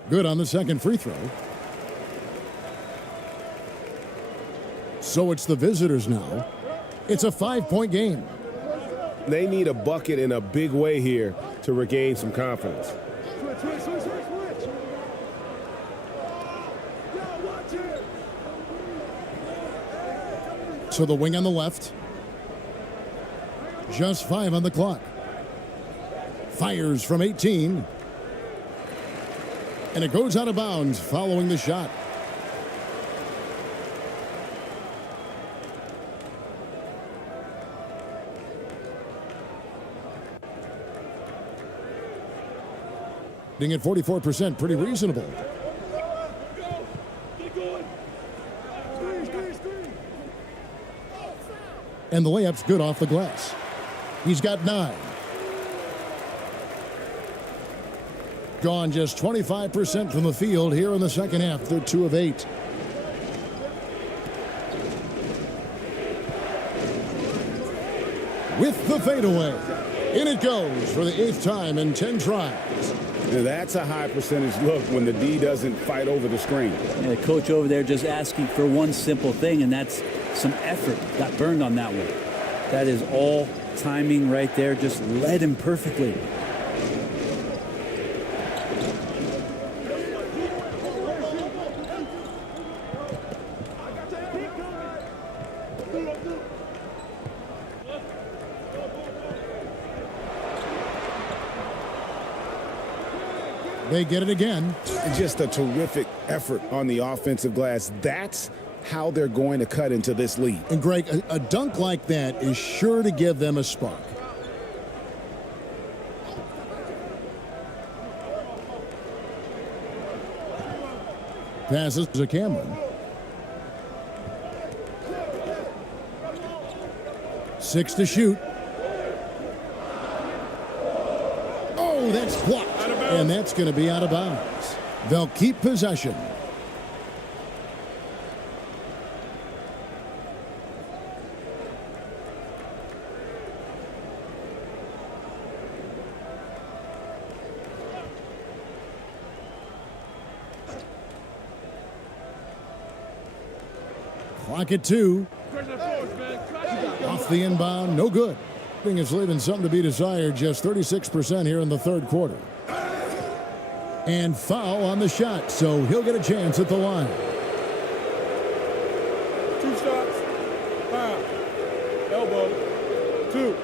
Good on the second free throw. So it's the visitors now. It's a 5-point game. They need a bucket in a big way here to regain some confidence. So the wing on the left. Just 5 on the clock. Fires from 18. And it goes out of bounds following the shot. Being at 44%, pretty reasonable. And the layup's good off the glass. He's got 9. Gone just 25% from the field here in the second half. They're 2 of 8. With the fadeaway. In it goes for the 8th time in 10 tries. Now that's a high percentage look when the D doesn't fight over the screen. Yeah, the coach over there just asking for one simple thing, and that's some effort. Got burned on that one. That is all timing right there. Just led him perfectly. They get it again. Just a terrific effort on the offensive glass. That's how they're going to cut into this lead. And Greg, a dunk like that is sure to give them a spark. Passes to Cameron. 6 to shoot. Oh, that's blocked. And that's going to be out of bounds. They'll keep possession. Clock at 2. Off the inbound, no good. Thing is leaving something to be desired, just 36% here in the third quarter. And foul on the shot, so he'll get a chance at the line. 2 shots, foul, elbow, 2.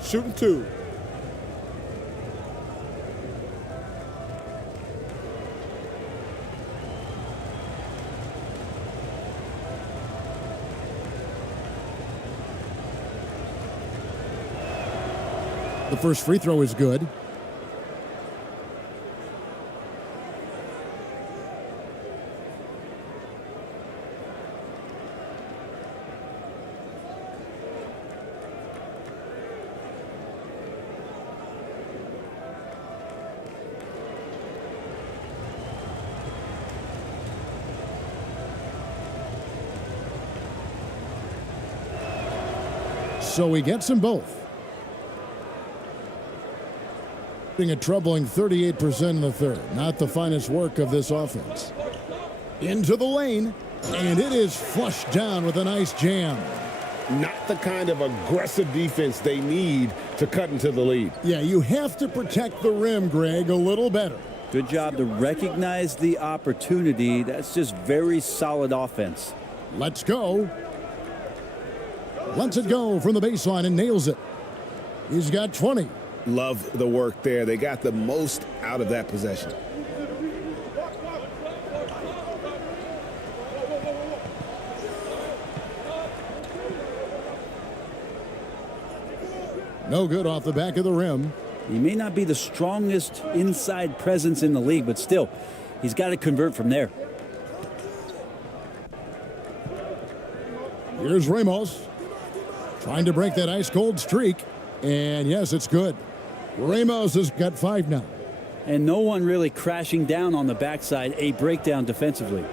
Shooting 2. The first free throw is good. So he gets them both. A troubling 38% in the third. Not the finest work of this offense. Into the lane, and it is flushed down with a nice jam. Not the kind of aggressive defense they need to cut into the lead. Yeah, you have to protect the rim, Greg, a little better. Good job to recognize the opportunity. That's just very solid offense. Let's go. Lets it go from the baseline and nails it. He's got 20. Love the work there. They got the most out of that possession. No good off the back of the rim. He may not be the strongest inside presence in the league, but still, he's got to convert from there. Here's Ramos. Trying to break that ice-cold streak. And yes, it's good. Ramos has got 5 now. And no one really crashing down on the backside, a breakdown defensively.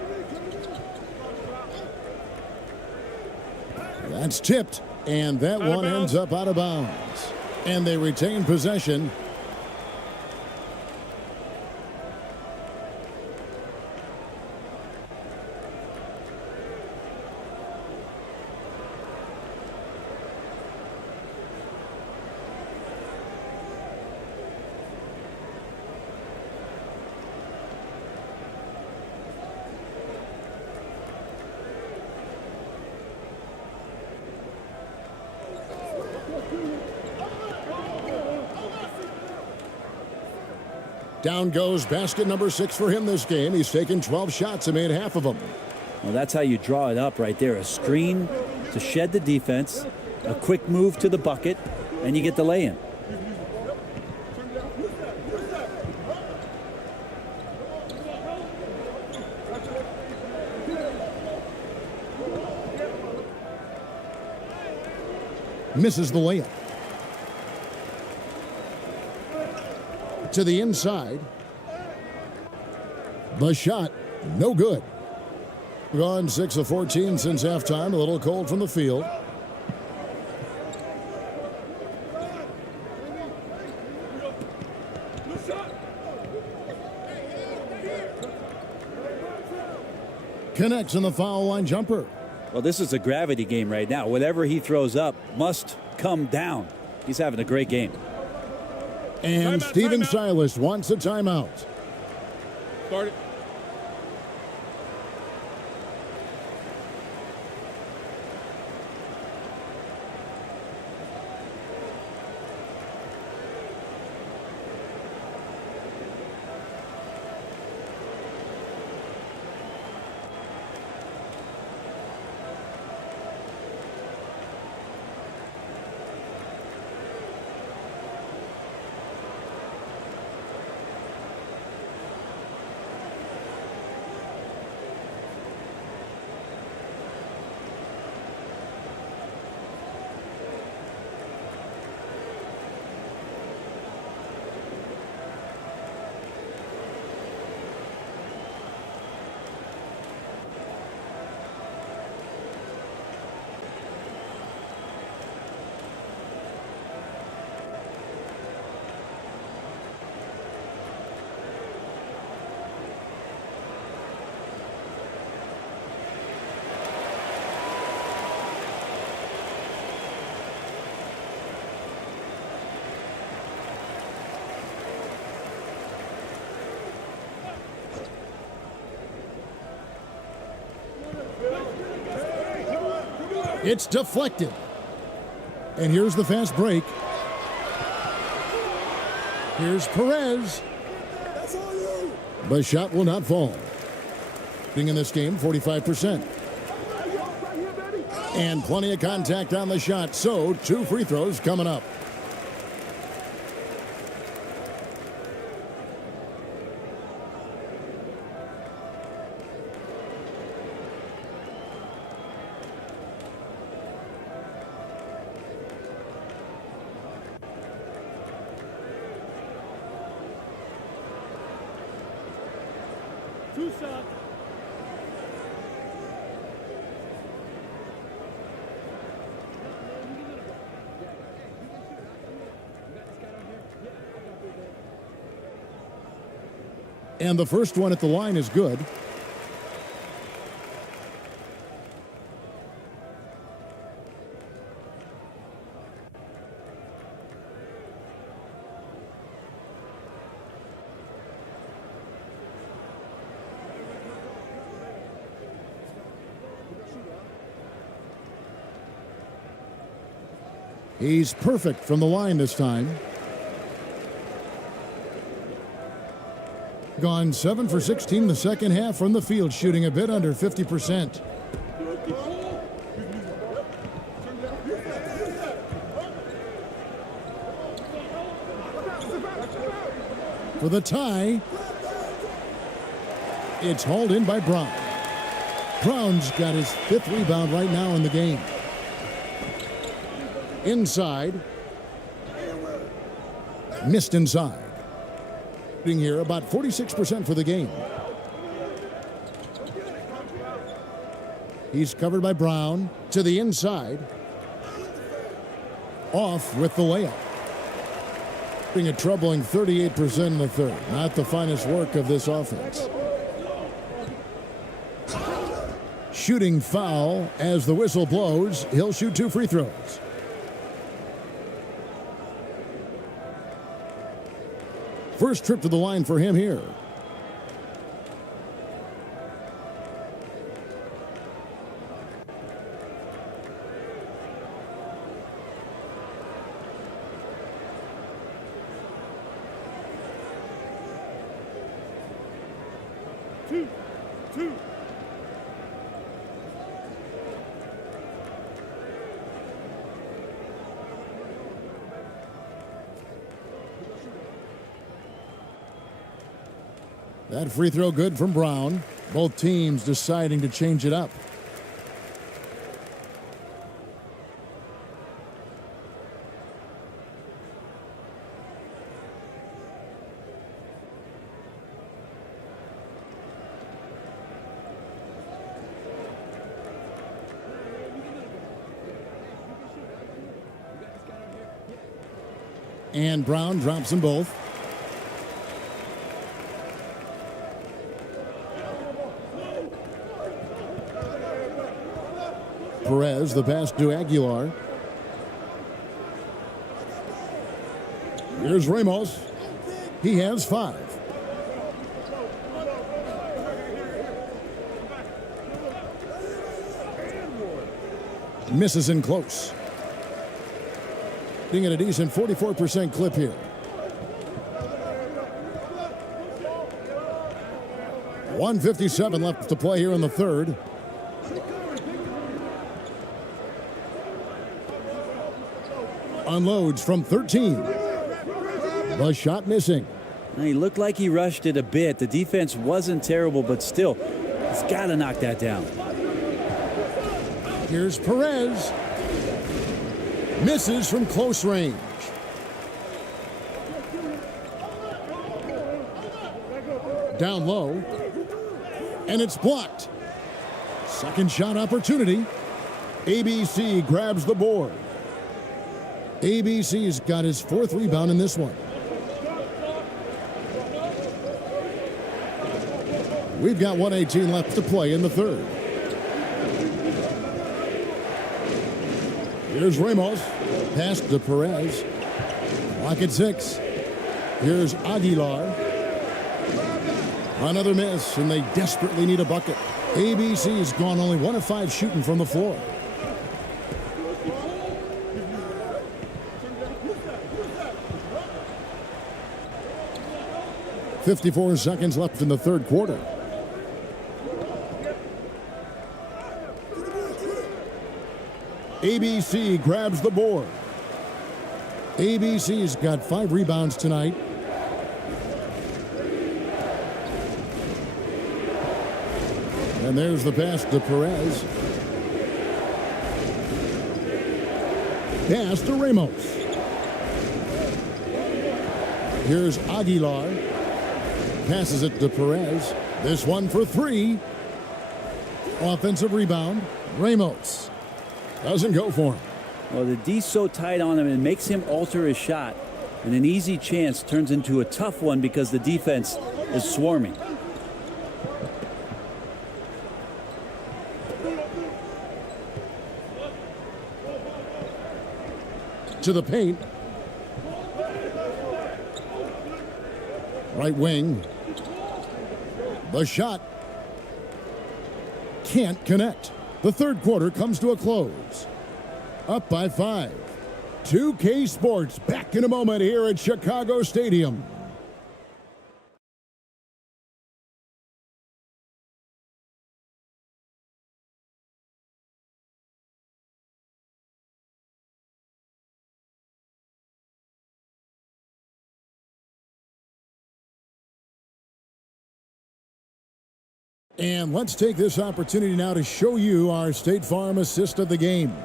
That's tipped, and that one ends up out of bounds. And they retain possession. Down goes basket number 6 for him this game. He's taken 12 shots and made half of them. Well, that's how you draw it up right there. A screen to shed the defense, a quick move to the bucket, and you get the lay-in. Misses the layup. To the inside. The shot, no good. Gone 6 of 14 since halftime. A little cold from the field. Connects on the foul line jumper. Well, this is a gravity game right now. Whatever he throws up must come down. He's having a great game. And Steven Silas wants a timeout. Start it. It's deflected. And here's the fast break. Here's Perez. The shot will not fall. Being in this game, 45%. And plenty of contact on the shot, so 2 free throws coming up. And the first one at the line is good. He's perfect from the line this time. Gone 7 for 16 the second half from the field, shooting a bit under 50%. For the tie, it's hauled in by Brown. Brown's got his 5th rebound right now in the game. Inside. Missed inside. Here about 46% for the game. He's covered by Brown to the inside. Off with the layup. Being a troubling 38% in the third. Not the finest work of this offense. Shooting foul as the whistle blows. He'll shoot 2 free throws. First trip to the line for him here. Two. That free throw good from Brown. Both teams deciding to change it up. And Brown drops them both. Perez, the pass to Aguilar. Here's Ramos. He has 5. Misses in close. Being at a decent 44% clip here. 1:57 left to play here in the third. Unloads from 13. The shot missing. He looked like he rushed it a bit. The defense wasn't terrible, but still, he's got to knock that down. Here's Perez. Misses from close range. Down low. And it's blocked. Second shot opportunity. ABC grabs the board. ABC's got his 4th rebound in this one. We've got 1:18 left to play in the third. Here's Ramos. Pass to Perez. Clock at 6. Here's Aguilar. Another miss, and they desperately need a bucket. ABC's gone only 1 of 5 shooting from the floor. 54 seconds left in the third quarter. ABC grabs the board. ABC's got 5 rebounds tonight. And there's the pass to Perez. Pass to Ramos. Here's Aguilar. Passes it to Perez. This one for 3. Offensive rebound. Ramos. Doesn't go for him. Well, the D's so tight on him, it makes him alter his shot. And an easy chance turns into a tough one because the defense is swarming. To the paint. Right wing. The shot. Can't connect. The third quarter comes to a close. Up by 5. 2K Sports back in a moment here at Chicago Stadium. And let's take this opportunity now to show you our State Farm assist of the game.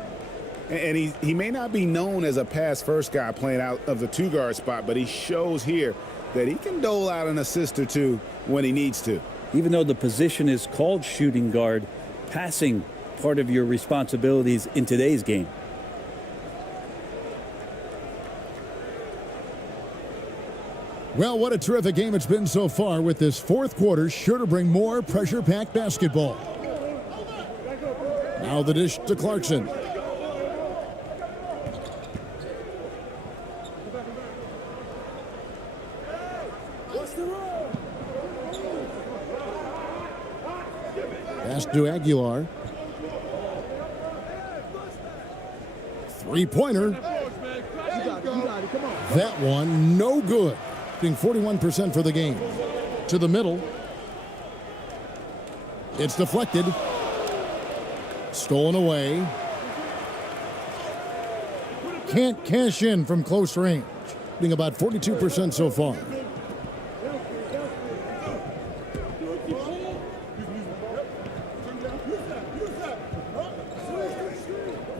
And he may not be known as a pass-first guy playing out of the 2-guard spot, but he shows here that he can dole out an assist or two when he needs to. Even though the position is called shooting guard, passing part of your responsibilities in today's game. Well, what a terrific game it's been so far, with this fourth quarter sure to bring more pressure-packed basketball. Now the dish to Clarkson. Pass to Aguilar. Three-pointer. That one no good. Being 41% for the game. To the middle. It's deflected. Stolen away. Can't cash in from close range. Being about 42% so far.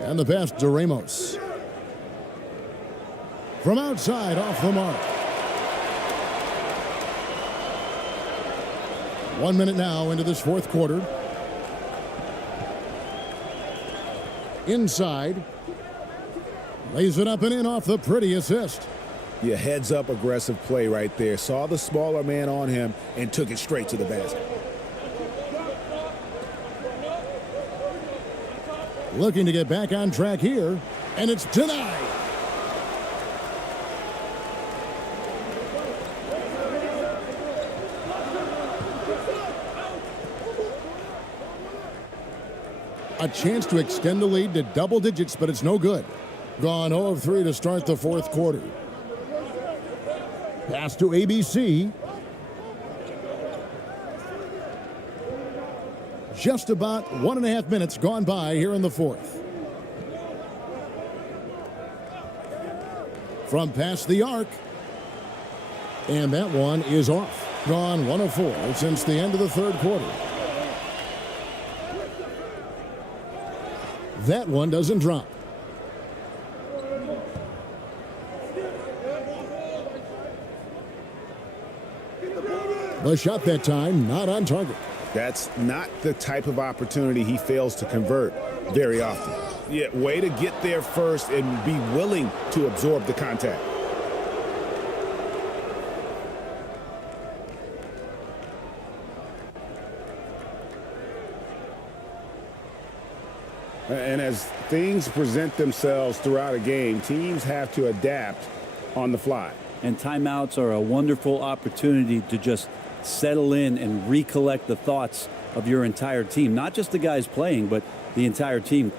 And the pass to Ramos. From outside, off the mark. 1 minute now into this fourth quarter. Inside. Lays it up and in off the pretty assist. Yeah, heads up aggressive play right there. Saw the smaller man on him and took it straight to the basket. Looking to get back on track here, and it's denied. A chance to extend the lead to double digits, but it's no good. Gone 0 of 3 to start the fourth quarter. Pass to ABC. Just about 1.5 minutes gone by here in the fourth. From past the arc. And that one is off. Gone 1 of 4 since the end of the third quarter. That one doesn't drop. The shot that time not on target. That's not the type of opportunity he fails to convert very often. Yeah, way to get there first and be willing to absorb the contact. And as things present themselves throughout a game, teams have to adapt on the fly. And timeouts are a wonderful opportunity to just settle in and recollect the thoughts of your entire team. Not just the guys playing, but the entire team.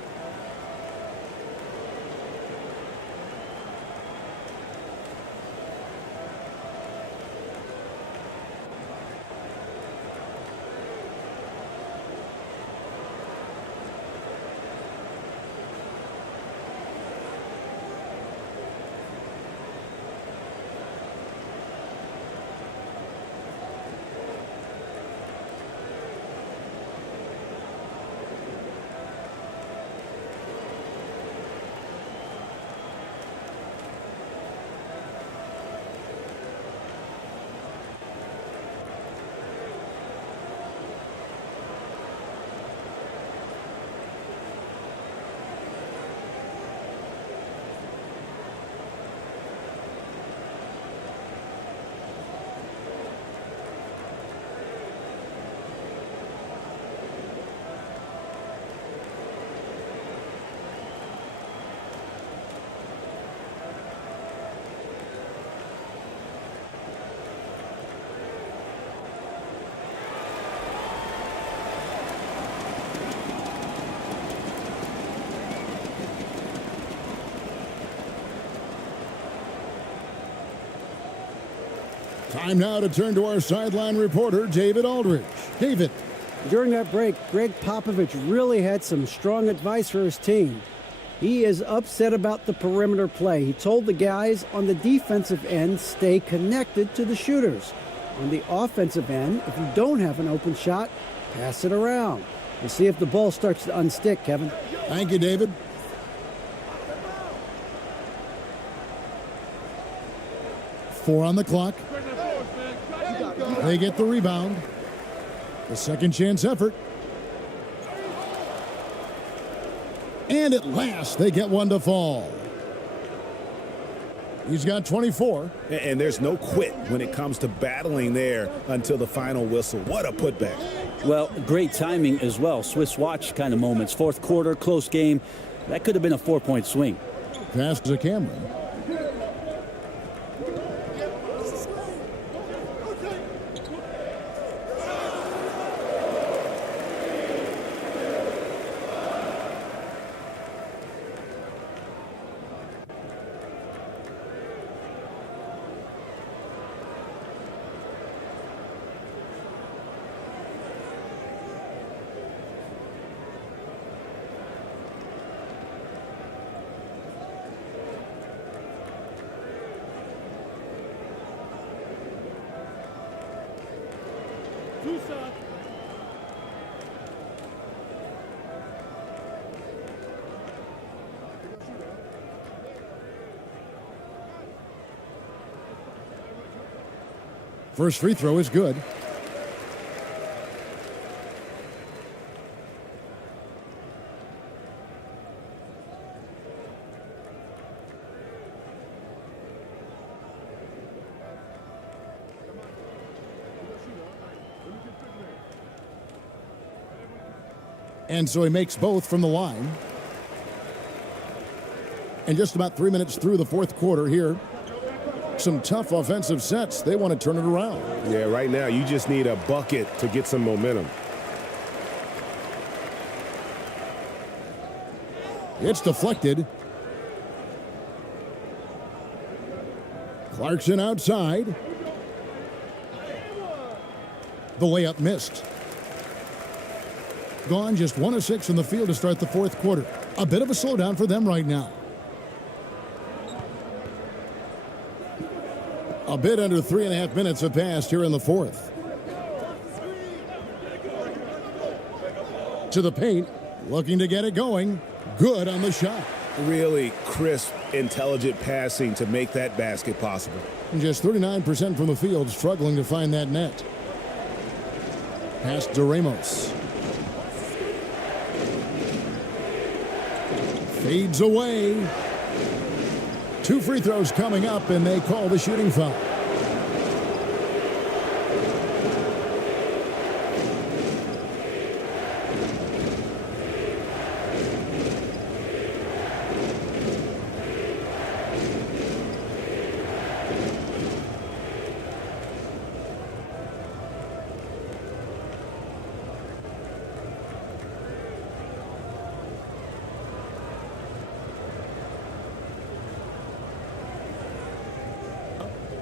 Time now to turn to our sideline reporter, David Aldridge. David. During that break, Greg Popovich really had some strong advice for his team. He is upset about the perimeter play. He told the guys on the defensive end, stay connected to the shooters. On the offensive end, if you don't have an open shot, pass it around. We'll see if the ball starts to unstick, Kevin. Thank you, David. Four on the clock. They get the rebound. The second chance effort. And at last, they get one to fall. He's got 24. And there's no quit when it comes to battling there until the final whistle. What a putback. Well, great timing as well. Swiss watch kind of moments. Fourth quarter, close game. That could have been a 4-point swing. Pass to Cameron. First free throw is good. And so he makes both from the line. And just about 3 minutes through the fourth quarter here. Some tough offensive sets. They want to turn it around. Yeah, right now you just need a bucket to get some momentum. It's deflected. Clarkson outside. The layup missed. Gone just 1 of 6 in the field to start the fourth quarter. A bit of a slowdown for them right now. A bit under 3.5 minutes have passed here in the fourth. To the paint, looking to get it going. Good on the shot. Really crisp, intelligent passing to make that basket possible. And just 39% from the field, struggling to find that net. Pass to Ramos. Fades away. 2 free throws coming up, and they call the shooting foul.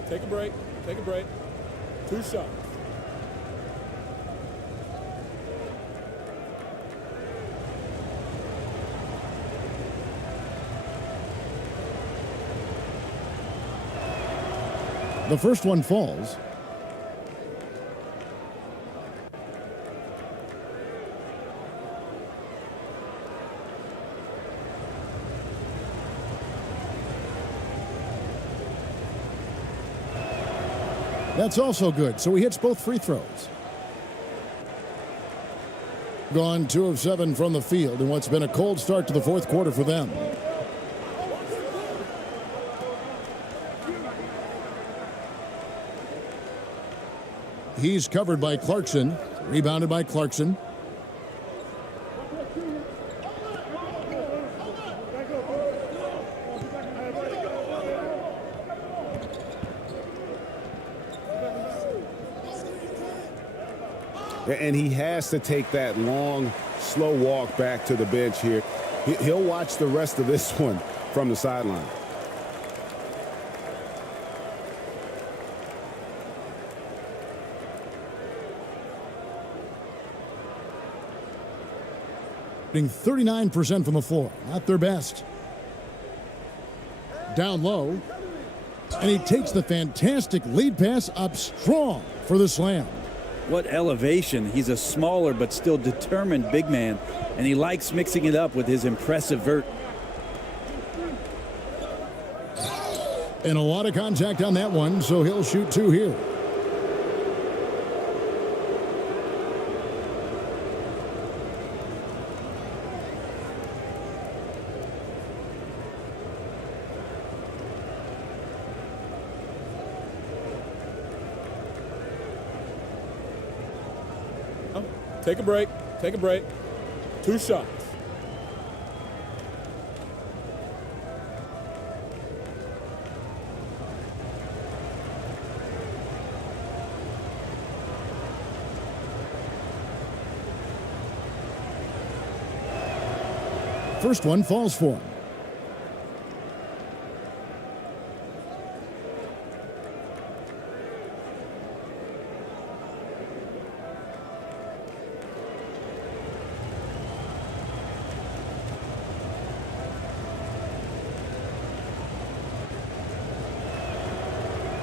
Take a break. Take a break. 2 shots. The first one falls. That's also good, so he hits both free throws. Gone 2 of 7 from the field in what's been a cold start to the fourth quarter for them. He's covered by Clarkson, rebounded by Clarkson. And he has to take that long, slow walk back to the bench here. He'll watch the rest of this one from the sideline. Shooting 39% from the floor. Not their best. Down low. And he takes the fantastic lead pass up strong for the slam. What elevation. He's a smaller but still determined big man, and he likes mixing it up with his impressive vert. And a lot of contact on that one, so he'll shoot 2 here. Take a break. Take a break. 2 shots. First one falls for him.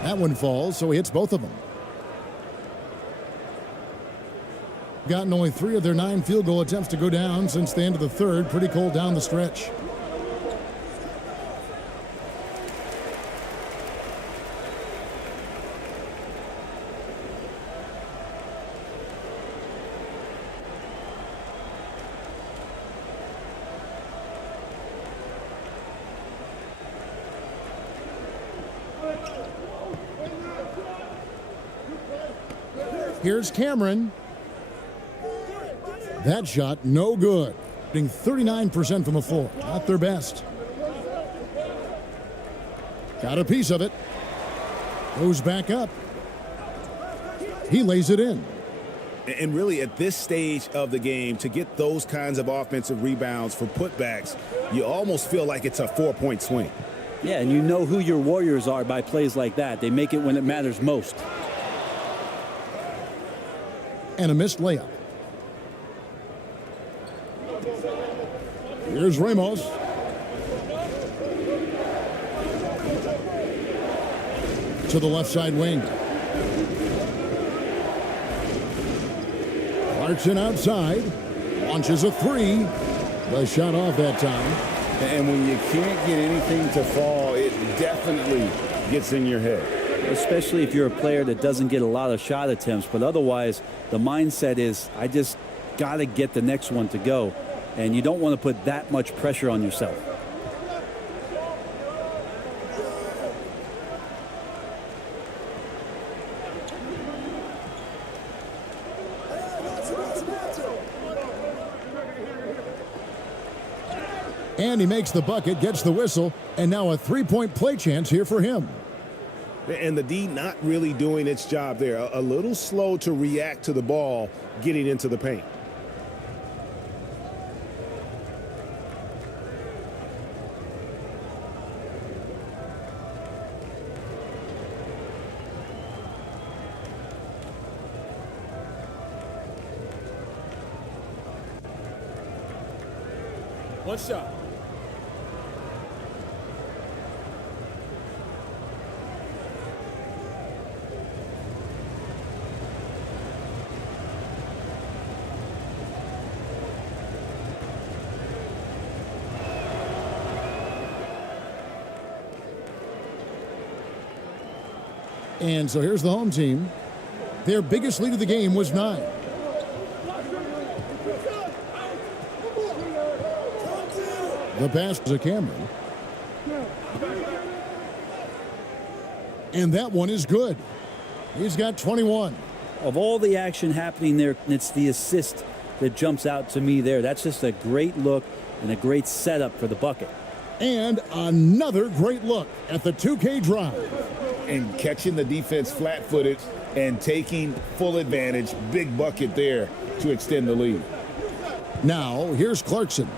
That one falls, so he hits both of them. Gotten only 3 of their 9 field goal attempts to go down since the end of the third. Pretty cold down the stretch. Here's Cameron. That shot, no good. Shooting 39% from the floor. Not their best. Got a piece of it. Goes back up. He lays it in. And really, at this stage of the game, to get those kinds of offensive rebounds for putbacks, you almost feel like it's a 4-point swing. Yeah, and you know who your Warriors are by plays like that. They make it when it matters most. And a missed layup. Here's Ramos. To the left side wing. Clarkson outside. Launches a 3. The shot off that time. And when you can't get anything to fall, it definitely gets in your head. Especially if you're a player that doesn't get a lot of shot attempts. But otherwise, the mindset is, I just got to get the next one to go. And you don't want to put that much pressure on yourself. And he makes the bucket, gets the whistle, and now a 3-point play chance here for him. And the D not really doing its job there. A little slow to react to the ball getting into the paint. One shot. And so here's the home team. Their biggest lead of the game was 9. The pass to Cameron. And that one is good. He's got 21. Of all the action happening there, it's the assist that jumps out to me there. That's just a great look and a great setup for the bucket. And another great look at the 2K drive. And catching the defense flat-footed and taking full advantage. Big bucket there to extend the lead. Now, here's Clarkson.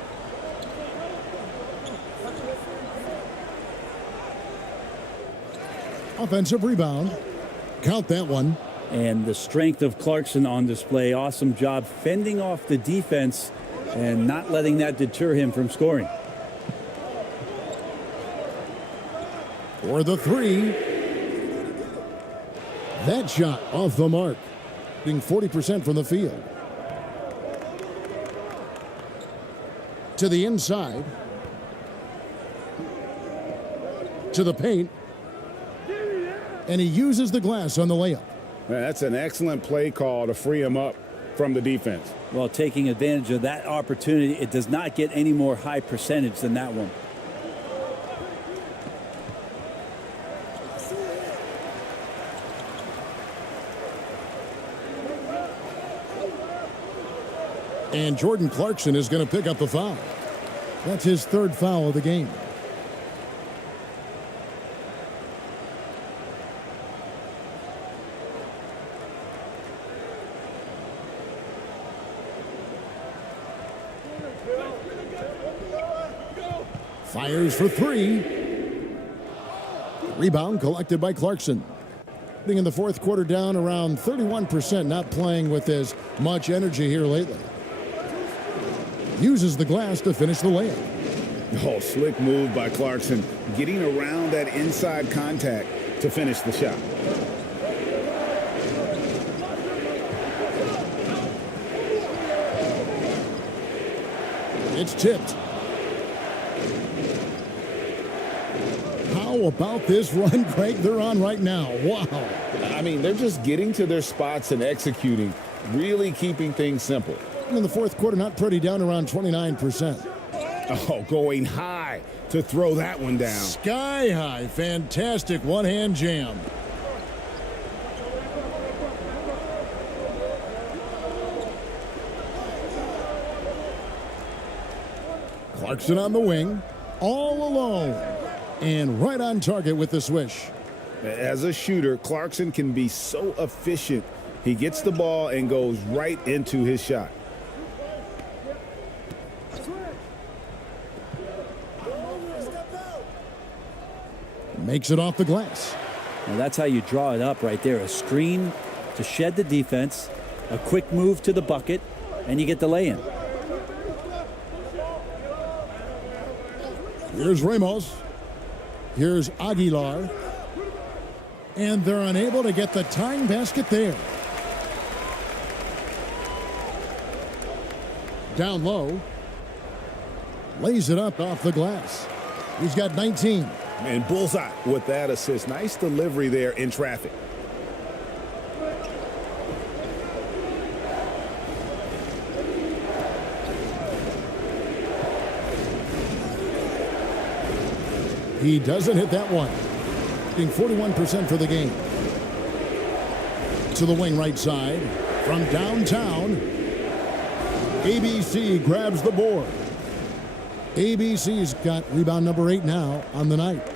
Offensive rebound. Count that one. And the strength of Clarkson on display. Awesome job fending off the defense and not letting that deter him from scoring. For the three. That shot off the mark, being 40% from the field. To the inside. To the paint. And he uses the glass on the layup. That's an excellent play call to free him up from the defense. Well, taking advantage of that opportunity, it does not get any more high percentage than that one. And Jordan Clarkson is going to pick up the foul. That's his third foul of the game. Fires for three. Rebound collected by Clarkson. In the fourth quarter down around 31%, not playing with as much energy here lately. Uses the glass to finish the layup. Oh, slick move by Clarkson, getting around that inside contact to finish the shot. It's tipped. How about this run, Craig, they're on right now? Wow. I mean, they're just getting to their spots and executing, really keeping things simple. In the fourth quarter, not pretty, down around 29%. Oh, going high to throw that one down. Sky high. Fantastic one-hand jam. Clarkson on the wing, all alone, and right on target with the swish. As a shooter, Clarkson can be so efficient. He gets the ball and goes right into his shot. Makes it off the glass. Now that's how you draw it up right there. A screen to shed the defense, a quick move to the bucket, and you get the lay-in. Here's Ramos. Here's Aguilar. And they're unable to get the tying basket there. Down low. Lays it up off the glass. He's got 19. And bullseye with that assist. Nice delivery there in traffic. He doesn't hit that one. Being 41% for the game. To the wing right side. From downtown. ABC grabs the board. ABC's got rebound number 8 now on the night.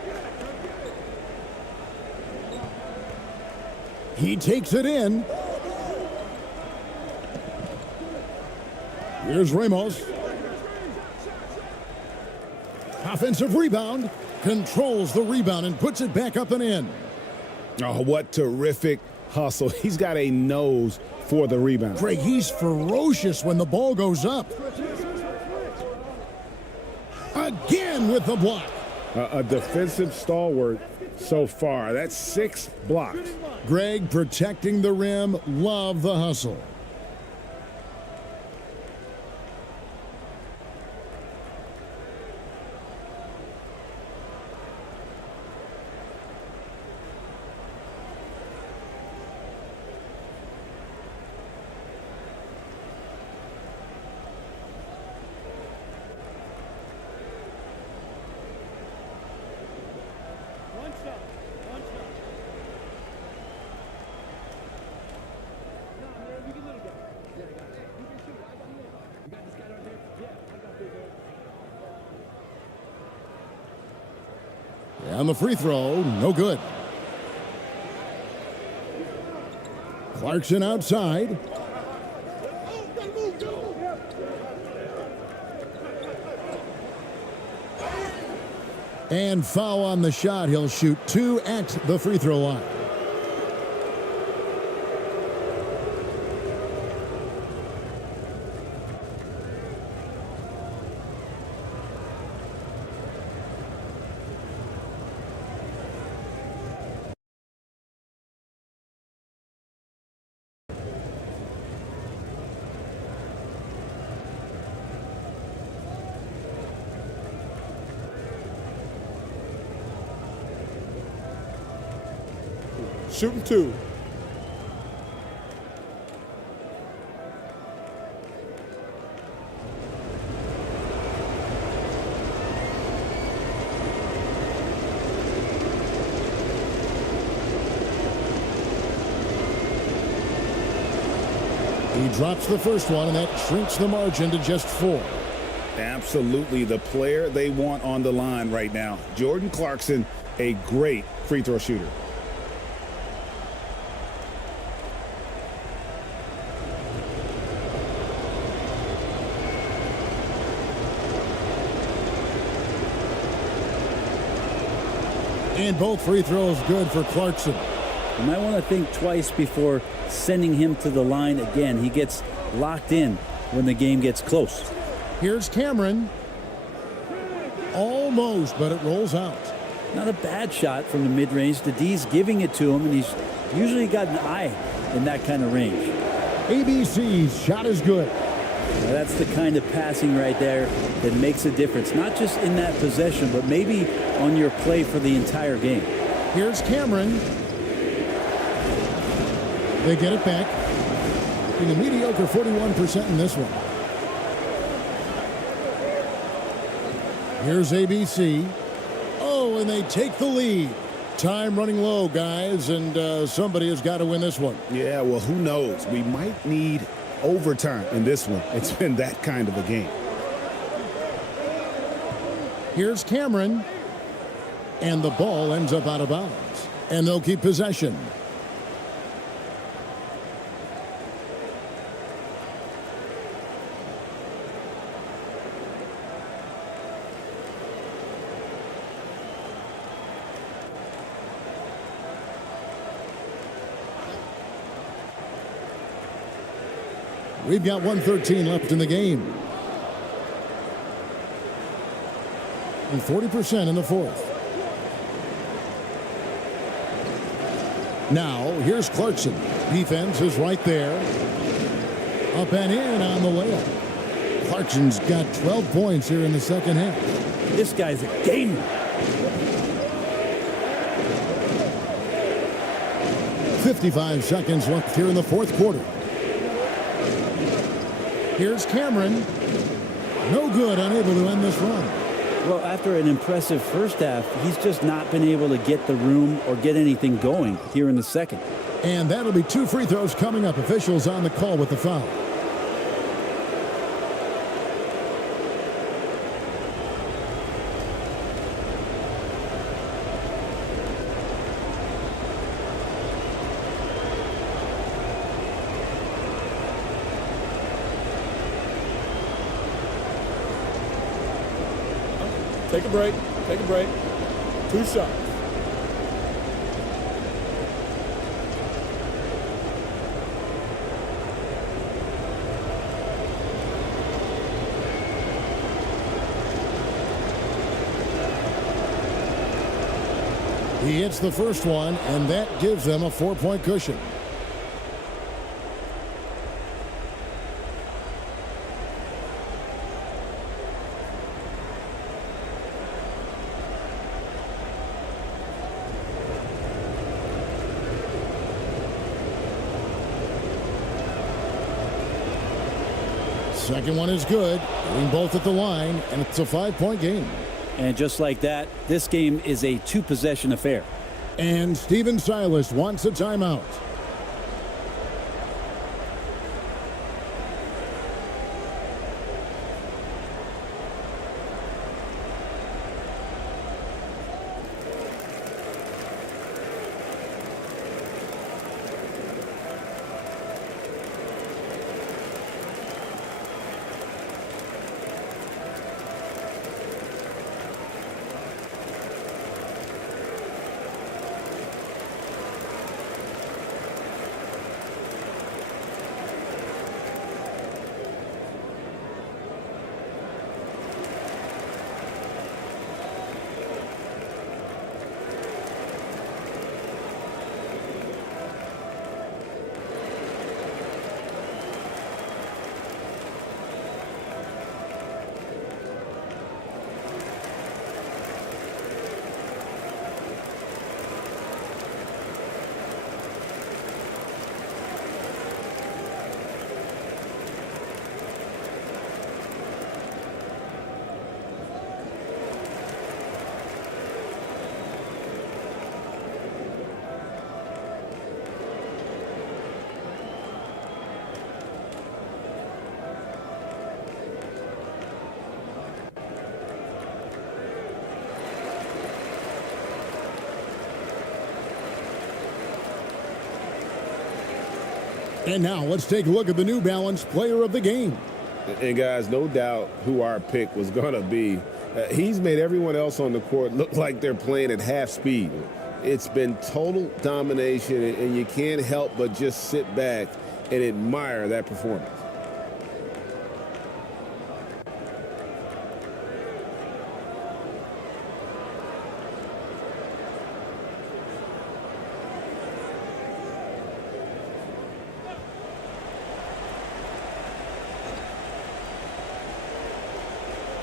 He takes it in. Here's Ramos. Offensive rebound. Controls the rebound and puts it back up and in. Oh, what terrific hustle. He's got a nose for the rebound. Craig, he's ferocious when the ball goes up. Again with the block. A defensive stalwart so far. That's 6 blocks. Greg protecting the rim. Love the hustle. On the free throw, no good. Clarkson outside. And foul on the shot. He'll shoot 2 at the free throw line. Shooting 2. He drops the first one, and that shrinks the margin to just 4. Absolutely the player they want on the line right now. Jordan Clarkson, a great free throw shooter. And both free throws good for Clarkson. You might want to think twice before sending him to the line again. He gets locked in when the game gets close. Here's Cameron. Almost, but it rolls out. Not a bad shot from the mid-range. The D's giving it to him, and he's usually got an eye in that kind of range. ABC's shot is good. Now that's the kind of passing right there that makes a difference. Not just in that possession, but maybe on your play for the entire game. Here's Cameron. They get it back. Being a mediocre 41% in this one. Here's ABC. Oh, and they take the lead. Time running low, guys, and somebody has got to win this one. Yeah, well, who knows? We might need overtime in this one. It's been that kind of a game. Here's Cameron. And the ball ends up out of bounds. And they'll keep possession. We've got 1:13 left in the game. And 40% in the fourth. Now, here's Clarkson. Defense is right there. Up and in on the layup. Clarkson's got 12 points here in the second half. This guy's a gamer. 55 seconds left here in the fourth quarter. Here's Cameron. No good, unable to end this run. Well, after an impressive first half, he's just not been able to get the room or get anything going here in the second. And that'll be 2 free throws coming up. Officials on the call with the foul. Take a break. Take a break. 2 shots. He hits the first one, and that gives them a 4-point cushion. Second one is good. Doing both at the line, and it's a 5-point game. And just like that, this game is a 2-possession affair. And Steven Silas wants a timeout. And now let's take a look at the New Balance player of the game. And guys, no doubt who our pick was going to be. He's made everyone else on the court look like they're playing at half speed. It's been total domination, and you can't help but just sit back and admire that performance.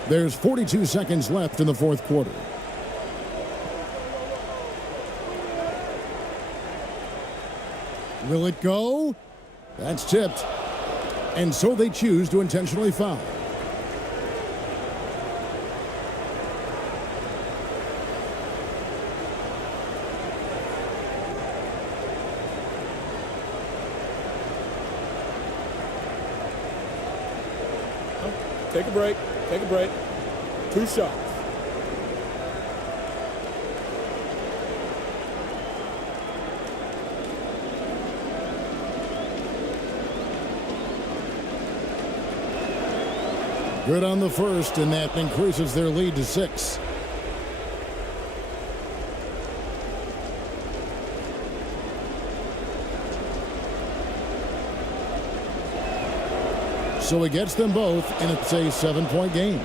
There's 42 seconds left in the fourth quarter. Will it go? That's tipped. And so they choose to intentionally foul. Take a break. Take a break. 2 shots. Good on the first, and that increases their lead to 6. So it gets them both, and it's a 7-point game.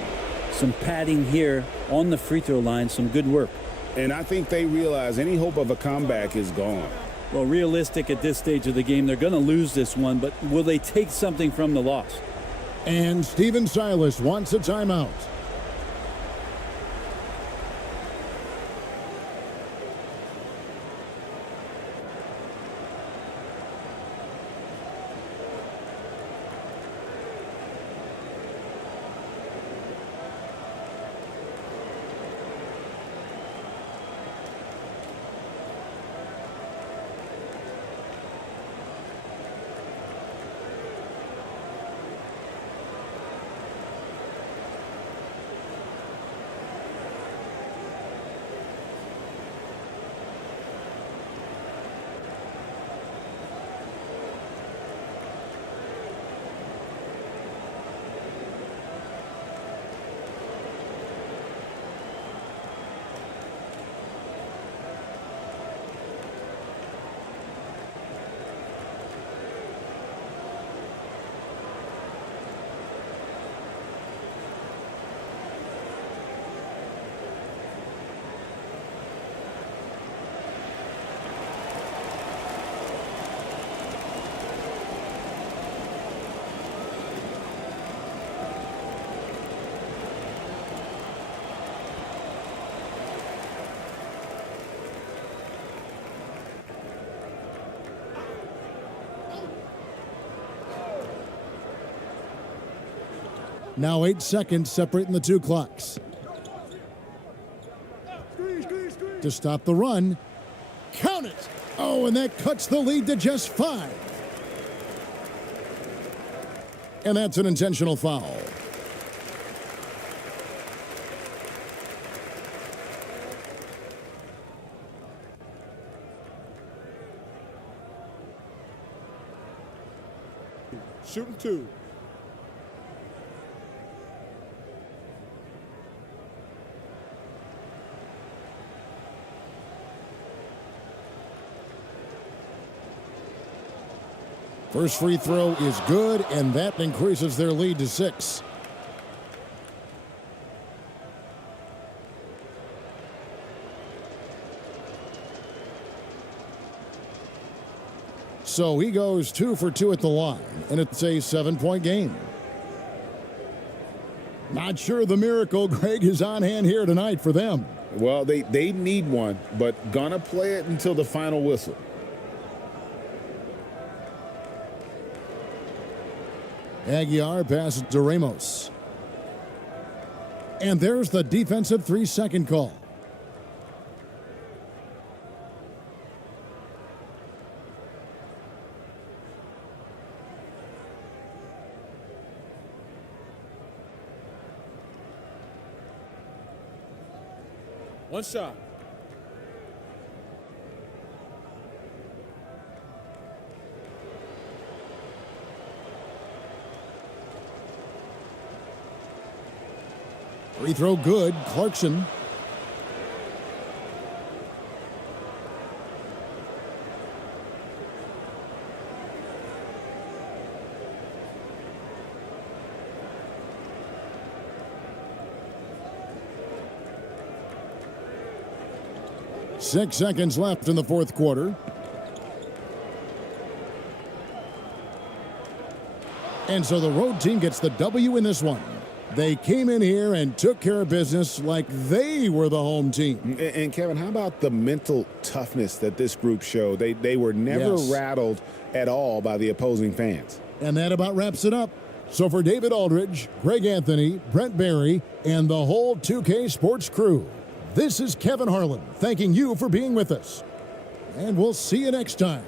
Some padding here on the free throw line. Some good work. And I think they realize any hope of a comeback is gone. Well, realistic at this stage of the game, they're going to lose this one, but will they take something from the loss? And Steven Silas wants a timeout. Now 8 seconds separating the two clocks. To stop the run. Count it! Oh, and that cuts the lead to just 5. And that's an intentional foul. Shooting 2. First free throw is good, and that increases their lead to 6. So he goes 2 for 2 at the line, and it's a 7-point game. Not sure the miracle, Greg, is on hand here tonight for them. Well, they need one, but gonna play it until the final whistle. Aguiar passes to Ramos. And there's the defensive 3-second call. One shot. Free throw good. Clarkson. Six seconds left in the fourth quarter. And so the road team gets the W in this one. They came in here and took care of business like they were the home team. And Kevin, how about the mental toughness that this group showed? They were never rattled at all by the opposing fans. And that about wraps it up. So for David Aldridge, Greg Anthony, Brent Barry, and the whole 2K Sports crew, this is Kevin Harlan thanking you for being with us. And we'll see you next time.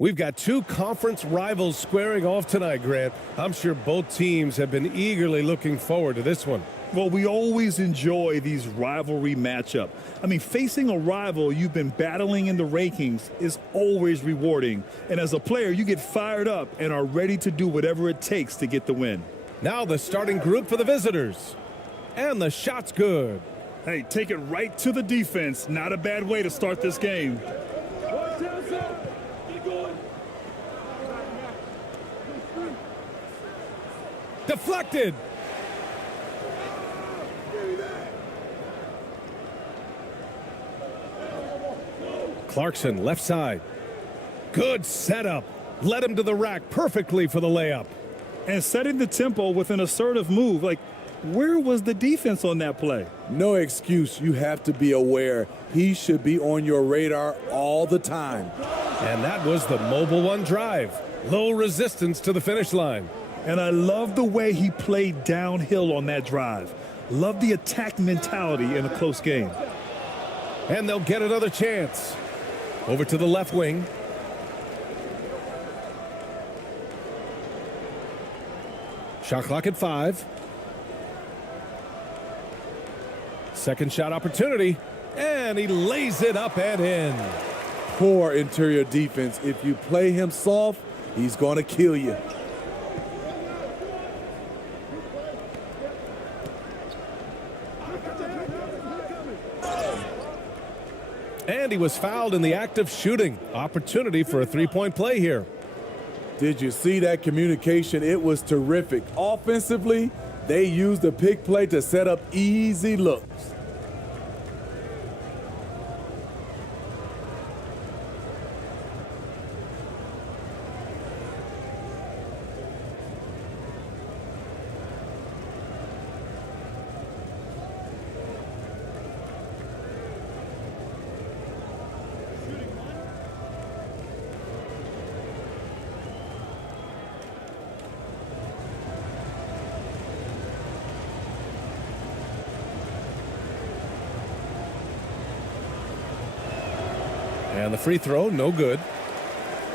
We've got two conference rivals squaring off tonight, Grant. I'm sure both teams have been eagerly looking forward to this one. Well, we always enjoy these rivalry matchups. I mean, facing a rival you've been battling in the rankings is always rewarding. And as a player, you get fired up and are ready to do whatever it takes to get the win. Now the starting group for the visitors. And the shot's good. Hey, take it right to the defense. Not a bad way to start this game. Deflected. Clarkson, left side. Good setup. Led him to the rack perfectly for the layup. And setting the tempo with an assertive move. Like, where was the defense on that play? No excuse. You have to be aware. He should be on your radar all the time. And that was the mobile one drive. Low resistance to the finish line. And I love the way he played downhill on that drive. Love the attack mentality in a close game. And they'll get another chance. Over to the left wing. Shot clock at 5. Second shot opportunity. And he lays it up and in. Poor interior defense. If you play him soft, he's going to kill you. And he was fouled in the act of shooting. Opportunity for a three-point play here. Did you see that communication? It was terrific. Offensively, they used the pick play to set up easy looks. And the free throw, no good.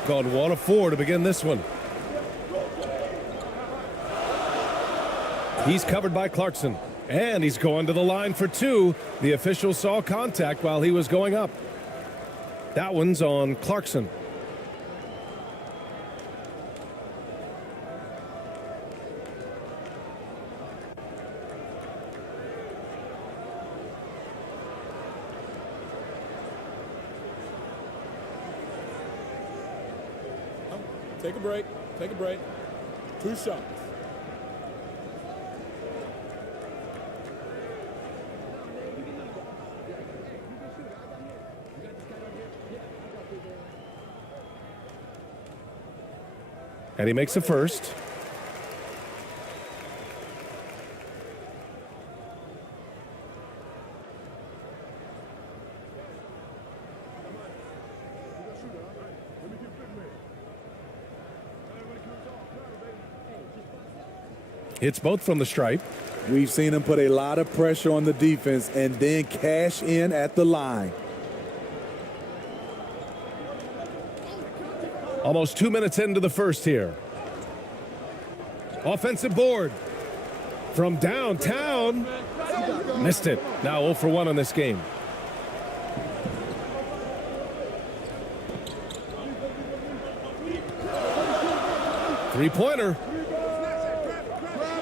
Gone 1 of 4 to begin this one. He's covered by Clarkson. And he's going to the line for 2. The official saw contact while he was going up. That one's on Clarkson. Take a break. Take a break. 2 shots. And he makes a first. It's both from the stripe. We've seen him put a lot of pressure on the defense and then cash in at the line. Almost 2 minutes into the first here. Offensive board from downtown. Missed it. Now 0 for 1 on this game. Three-pointer.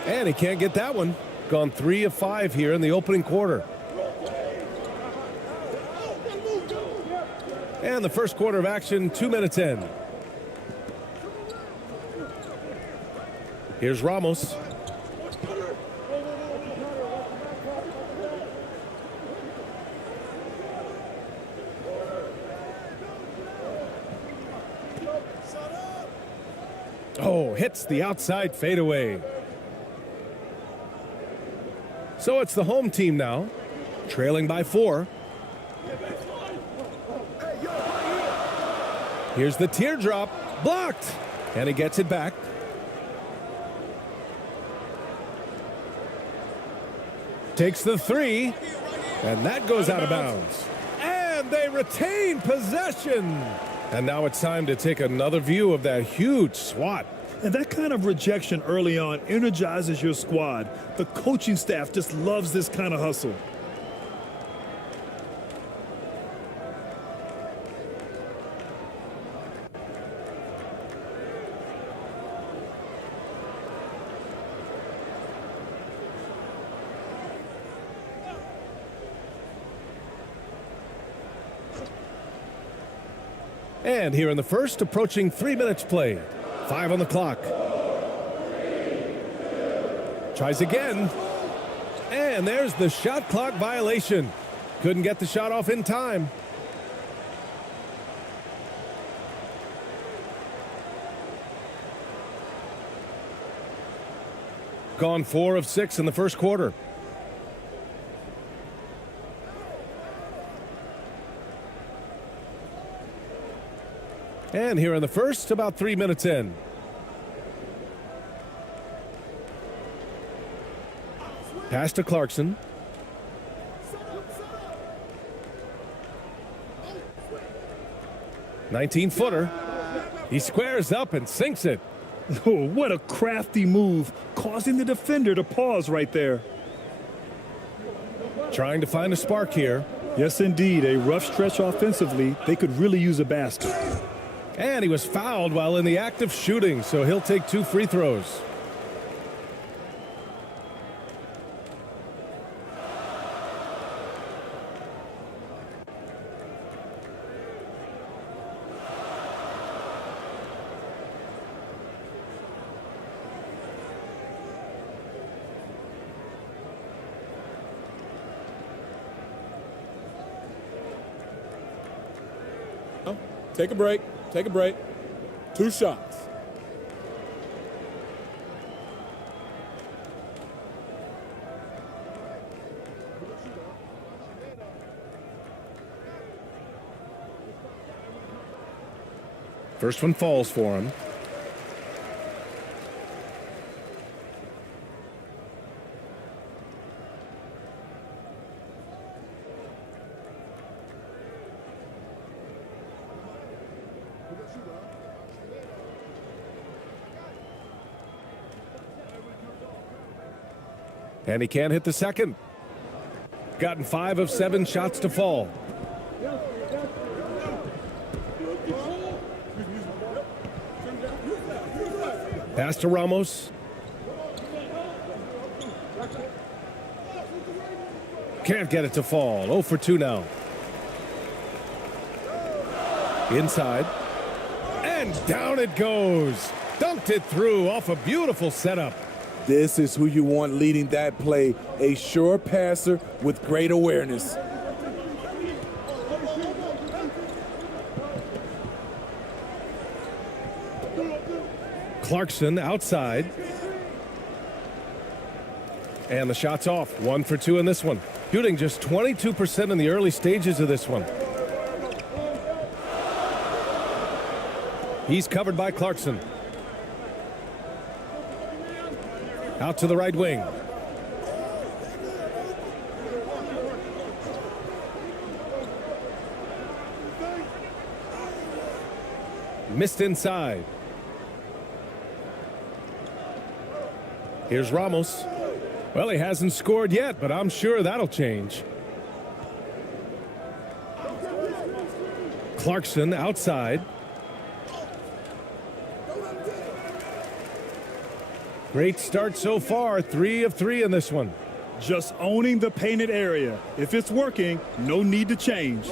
And he can't get that one. Gone 3 of 5 here in the opening quarter. And the first quarter of action, 2 minutes in. Here's Ramos. Oh, hits the outside fadeaway. So it's the home team now, trailing by 4. Here's the teardrop, blocked, and he gets it back. Takes the 3, and that goes out of bounds. And they retain possession. And now it's time to take another view of that huge swat. And that kind of rejection early on energizes your squad. The coaching staff just loves this kind of hustle. And here in the first, approaching 3 minutes played. 5 on the clock. Tries again. And there's the shot clock violation. Couldn't get the shot off in time. Gone 4 of 6 in the first quarter. And here in the first, about 3 minutes in. Pass to Clarkson. "19-footer. He squares up and sinks it. Oh, what a crafty move, causing the defender to pause right there. Trying to find a spark here. Yes, indeed. A rough stretch offensively. They could really use a basket. And he was fouled while in the act of shooting, so he'll take 2 free throws. Take a break. Take a break. 2 shots. First one falls for him. And he can't hit the second. Gotten 5 of 7 shots to fall. Pass to Ramos. Can't get it to fall. 0 for 2 now. Inside. And down it goes. Dunked it through off a beautiful setup. This is who you want leading that play, a sure passer with great awareness. Clarkson outside. And the shot's off. 1 for 2 in this one. Shooting just 22% in the early stages of this one. He's covered by Clarkson. Out to the right wing. Missed inside. Here's Ramos. Well, he hasn't scored yet, but I'm sure that'll change. Clarkson outside. Great start so far. 3 of 3 in this one. Just owning the painted area. If it's working, no need to change.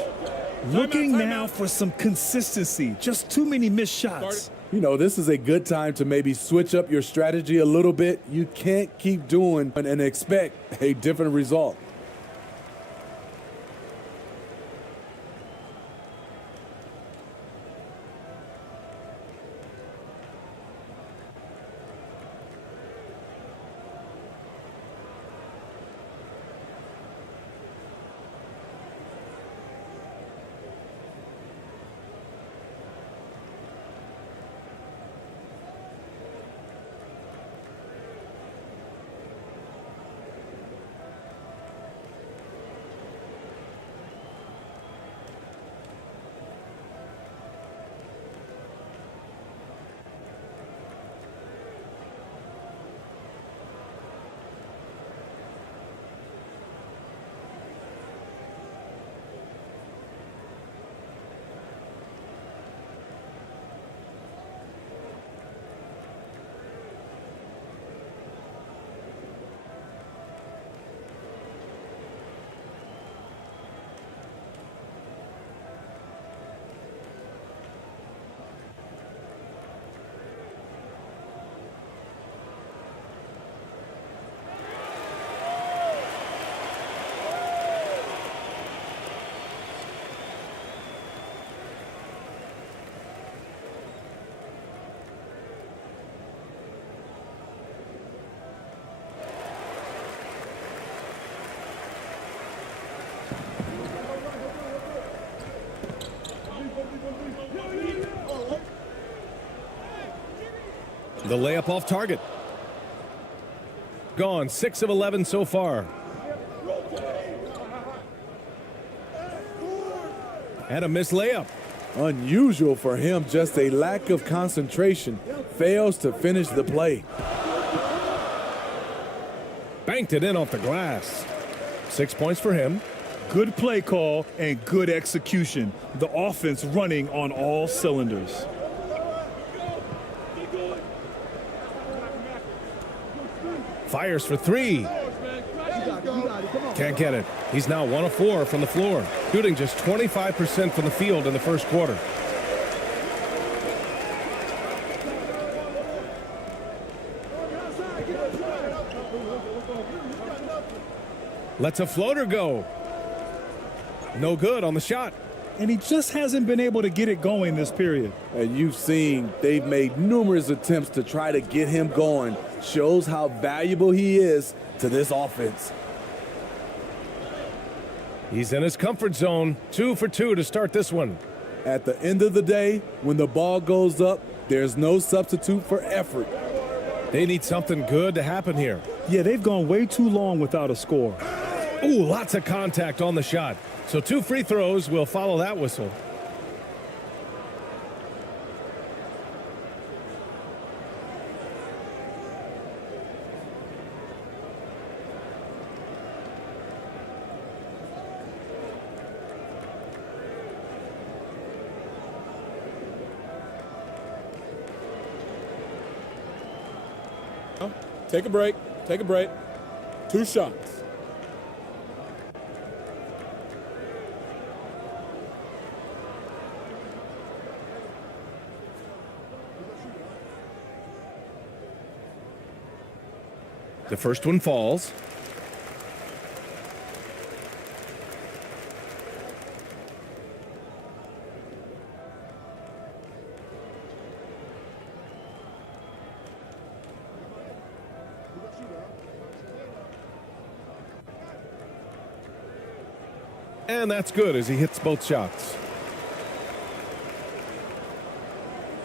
Looking now for some consistency. Just too many missed shots. You know, this is a good time to maybe switch up your strategy a little bit. You can't keep doing and expect a different result. The layup off target. Gone. 6 of 11 so far. And a missed layup. Unusual for him, just a lack of concentration. Fails to finish the play. Banked it in off the glass. 6 points for him. Good play call and good execution. The offense running on all cylinders. Fires for 3. Can't get it. He's now 1 of 4 from the floor, shooting just 25% from the field in the first quarter. Lets a floater go. No good on the shot. And he just hasn't been able to get it going this period. And you've seen they've made numerous attempts to try to get him going. Shows how valuable he is to this offense. He's in his comfort zone. 2 for 2 to start this one. At the end of the day, when the ball goes up, there's no substitute for effort. They need something good to happen here. Yeah, they've gone way too long without a score. Ooh, lots of contact on the shot. So 2 free throws will follow that whistle. Take a break. Take a break. 2 shots. The first one falls. And that's good as he hits both shots.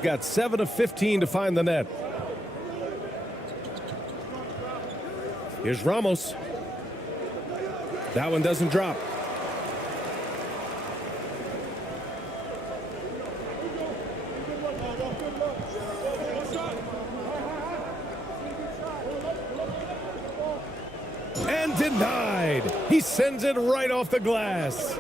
Got 7 of 15 to find the net. Here's Ramos. That one doesn't drop. And denied. He sends it right off the glass.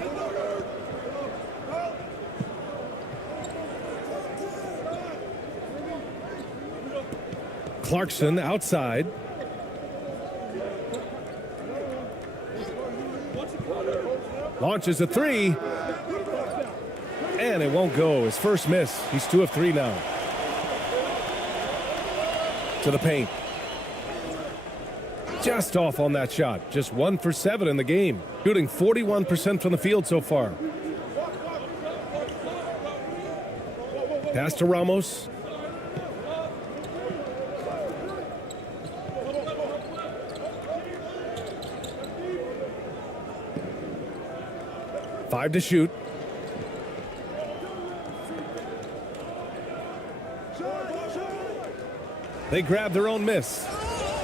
Clarkson outside. Launches a three. And it won't go. His first miss. He's 2 of 3 now. To the paint. Just off on that shot. Just 1 for 7 in the game. Shooting 41% from the field so far. Pass to Ramos. Five to shoot. They grab their own miss.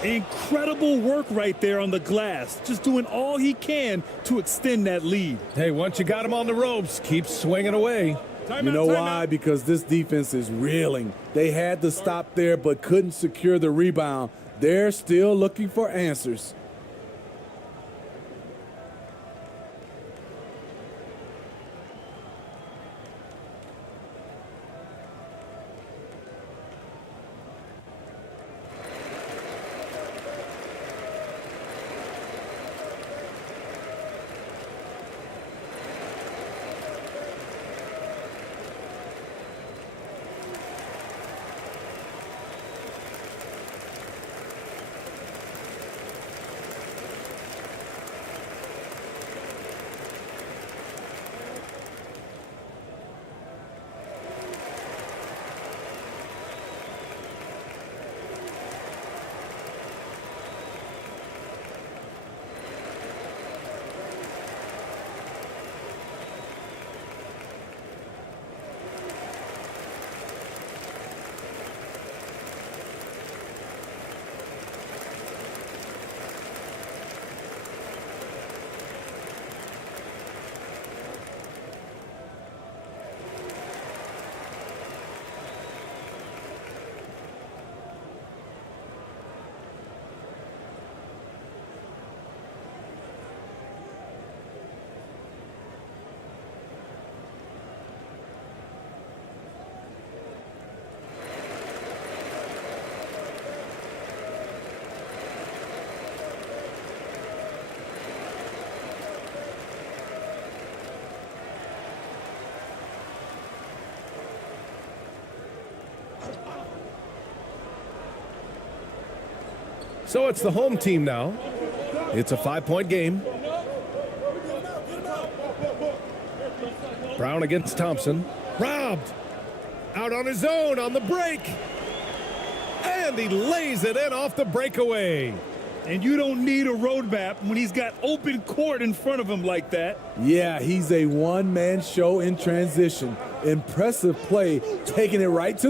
Incredible work right there on the glass. Just doing all he can to extend that lead. Hey, once you got him on the ropes, keep swinging away. You know why? Because this defense is reeling. They had to stop there but couldn't secure the rebound. They're still looking for answers. So it's the home team now. It's a 5-point game. Brown against Thompson. Robbed. Out on his own on the break. And he lays it in off the breakaway. And you don't need a roadmap when he's got open court in front of him like that. Yeah, he's a one-man show in transition. Impressive play, taking it right to the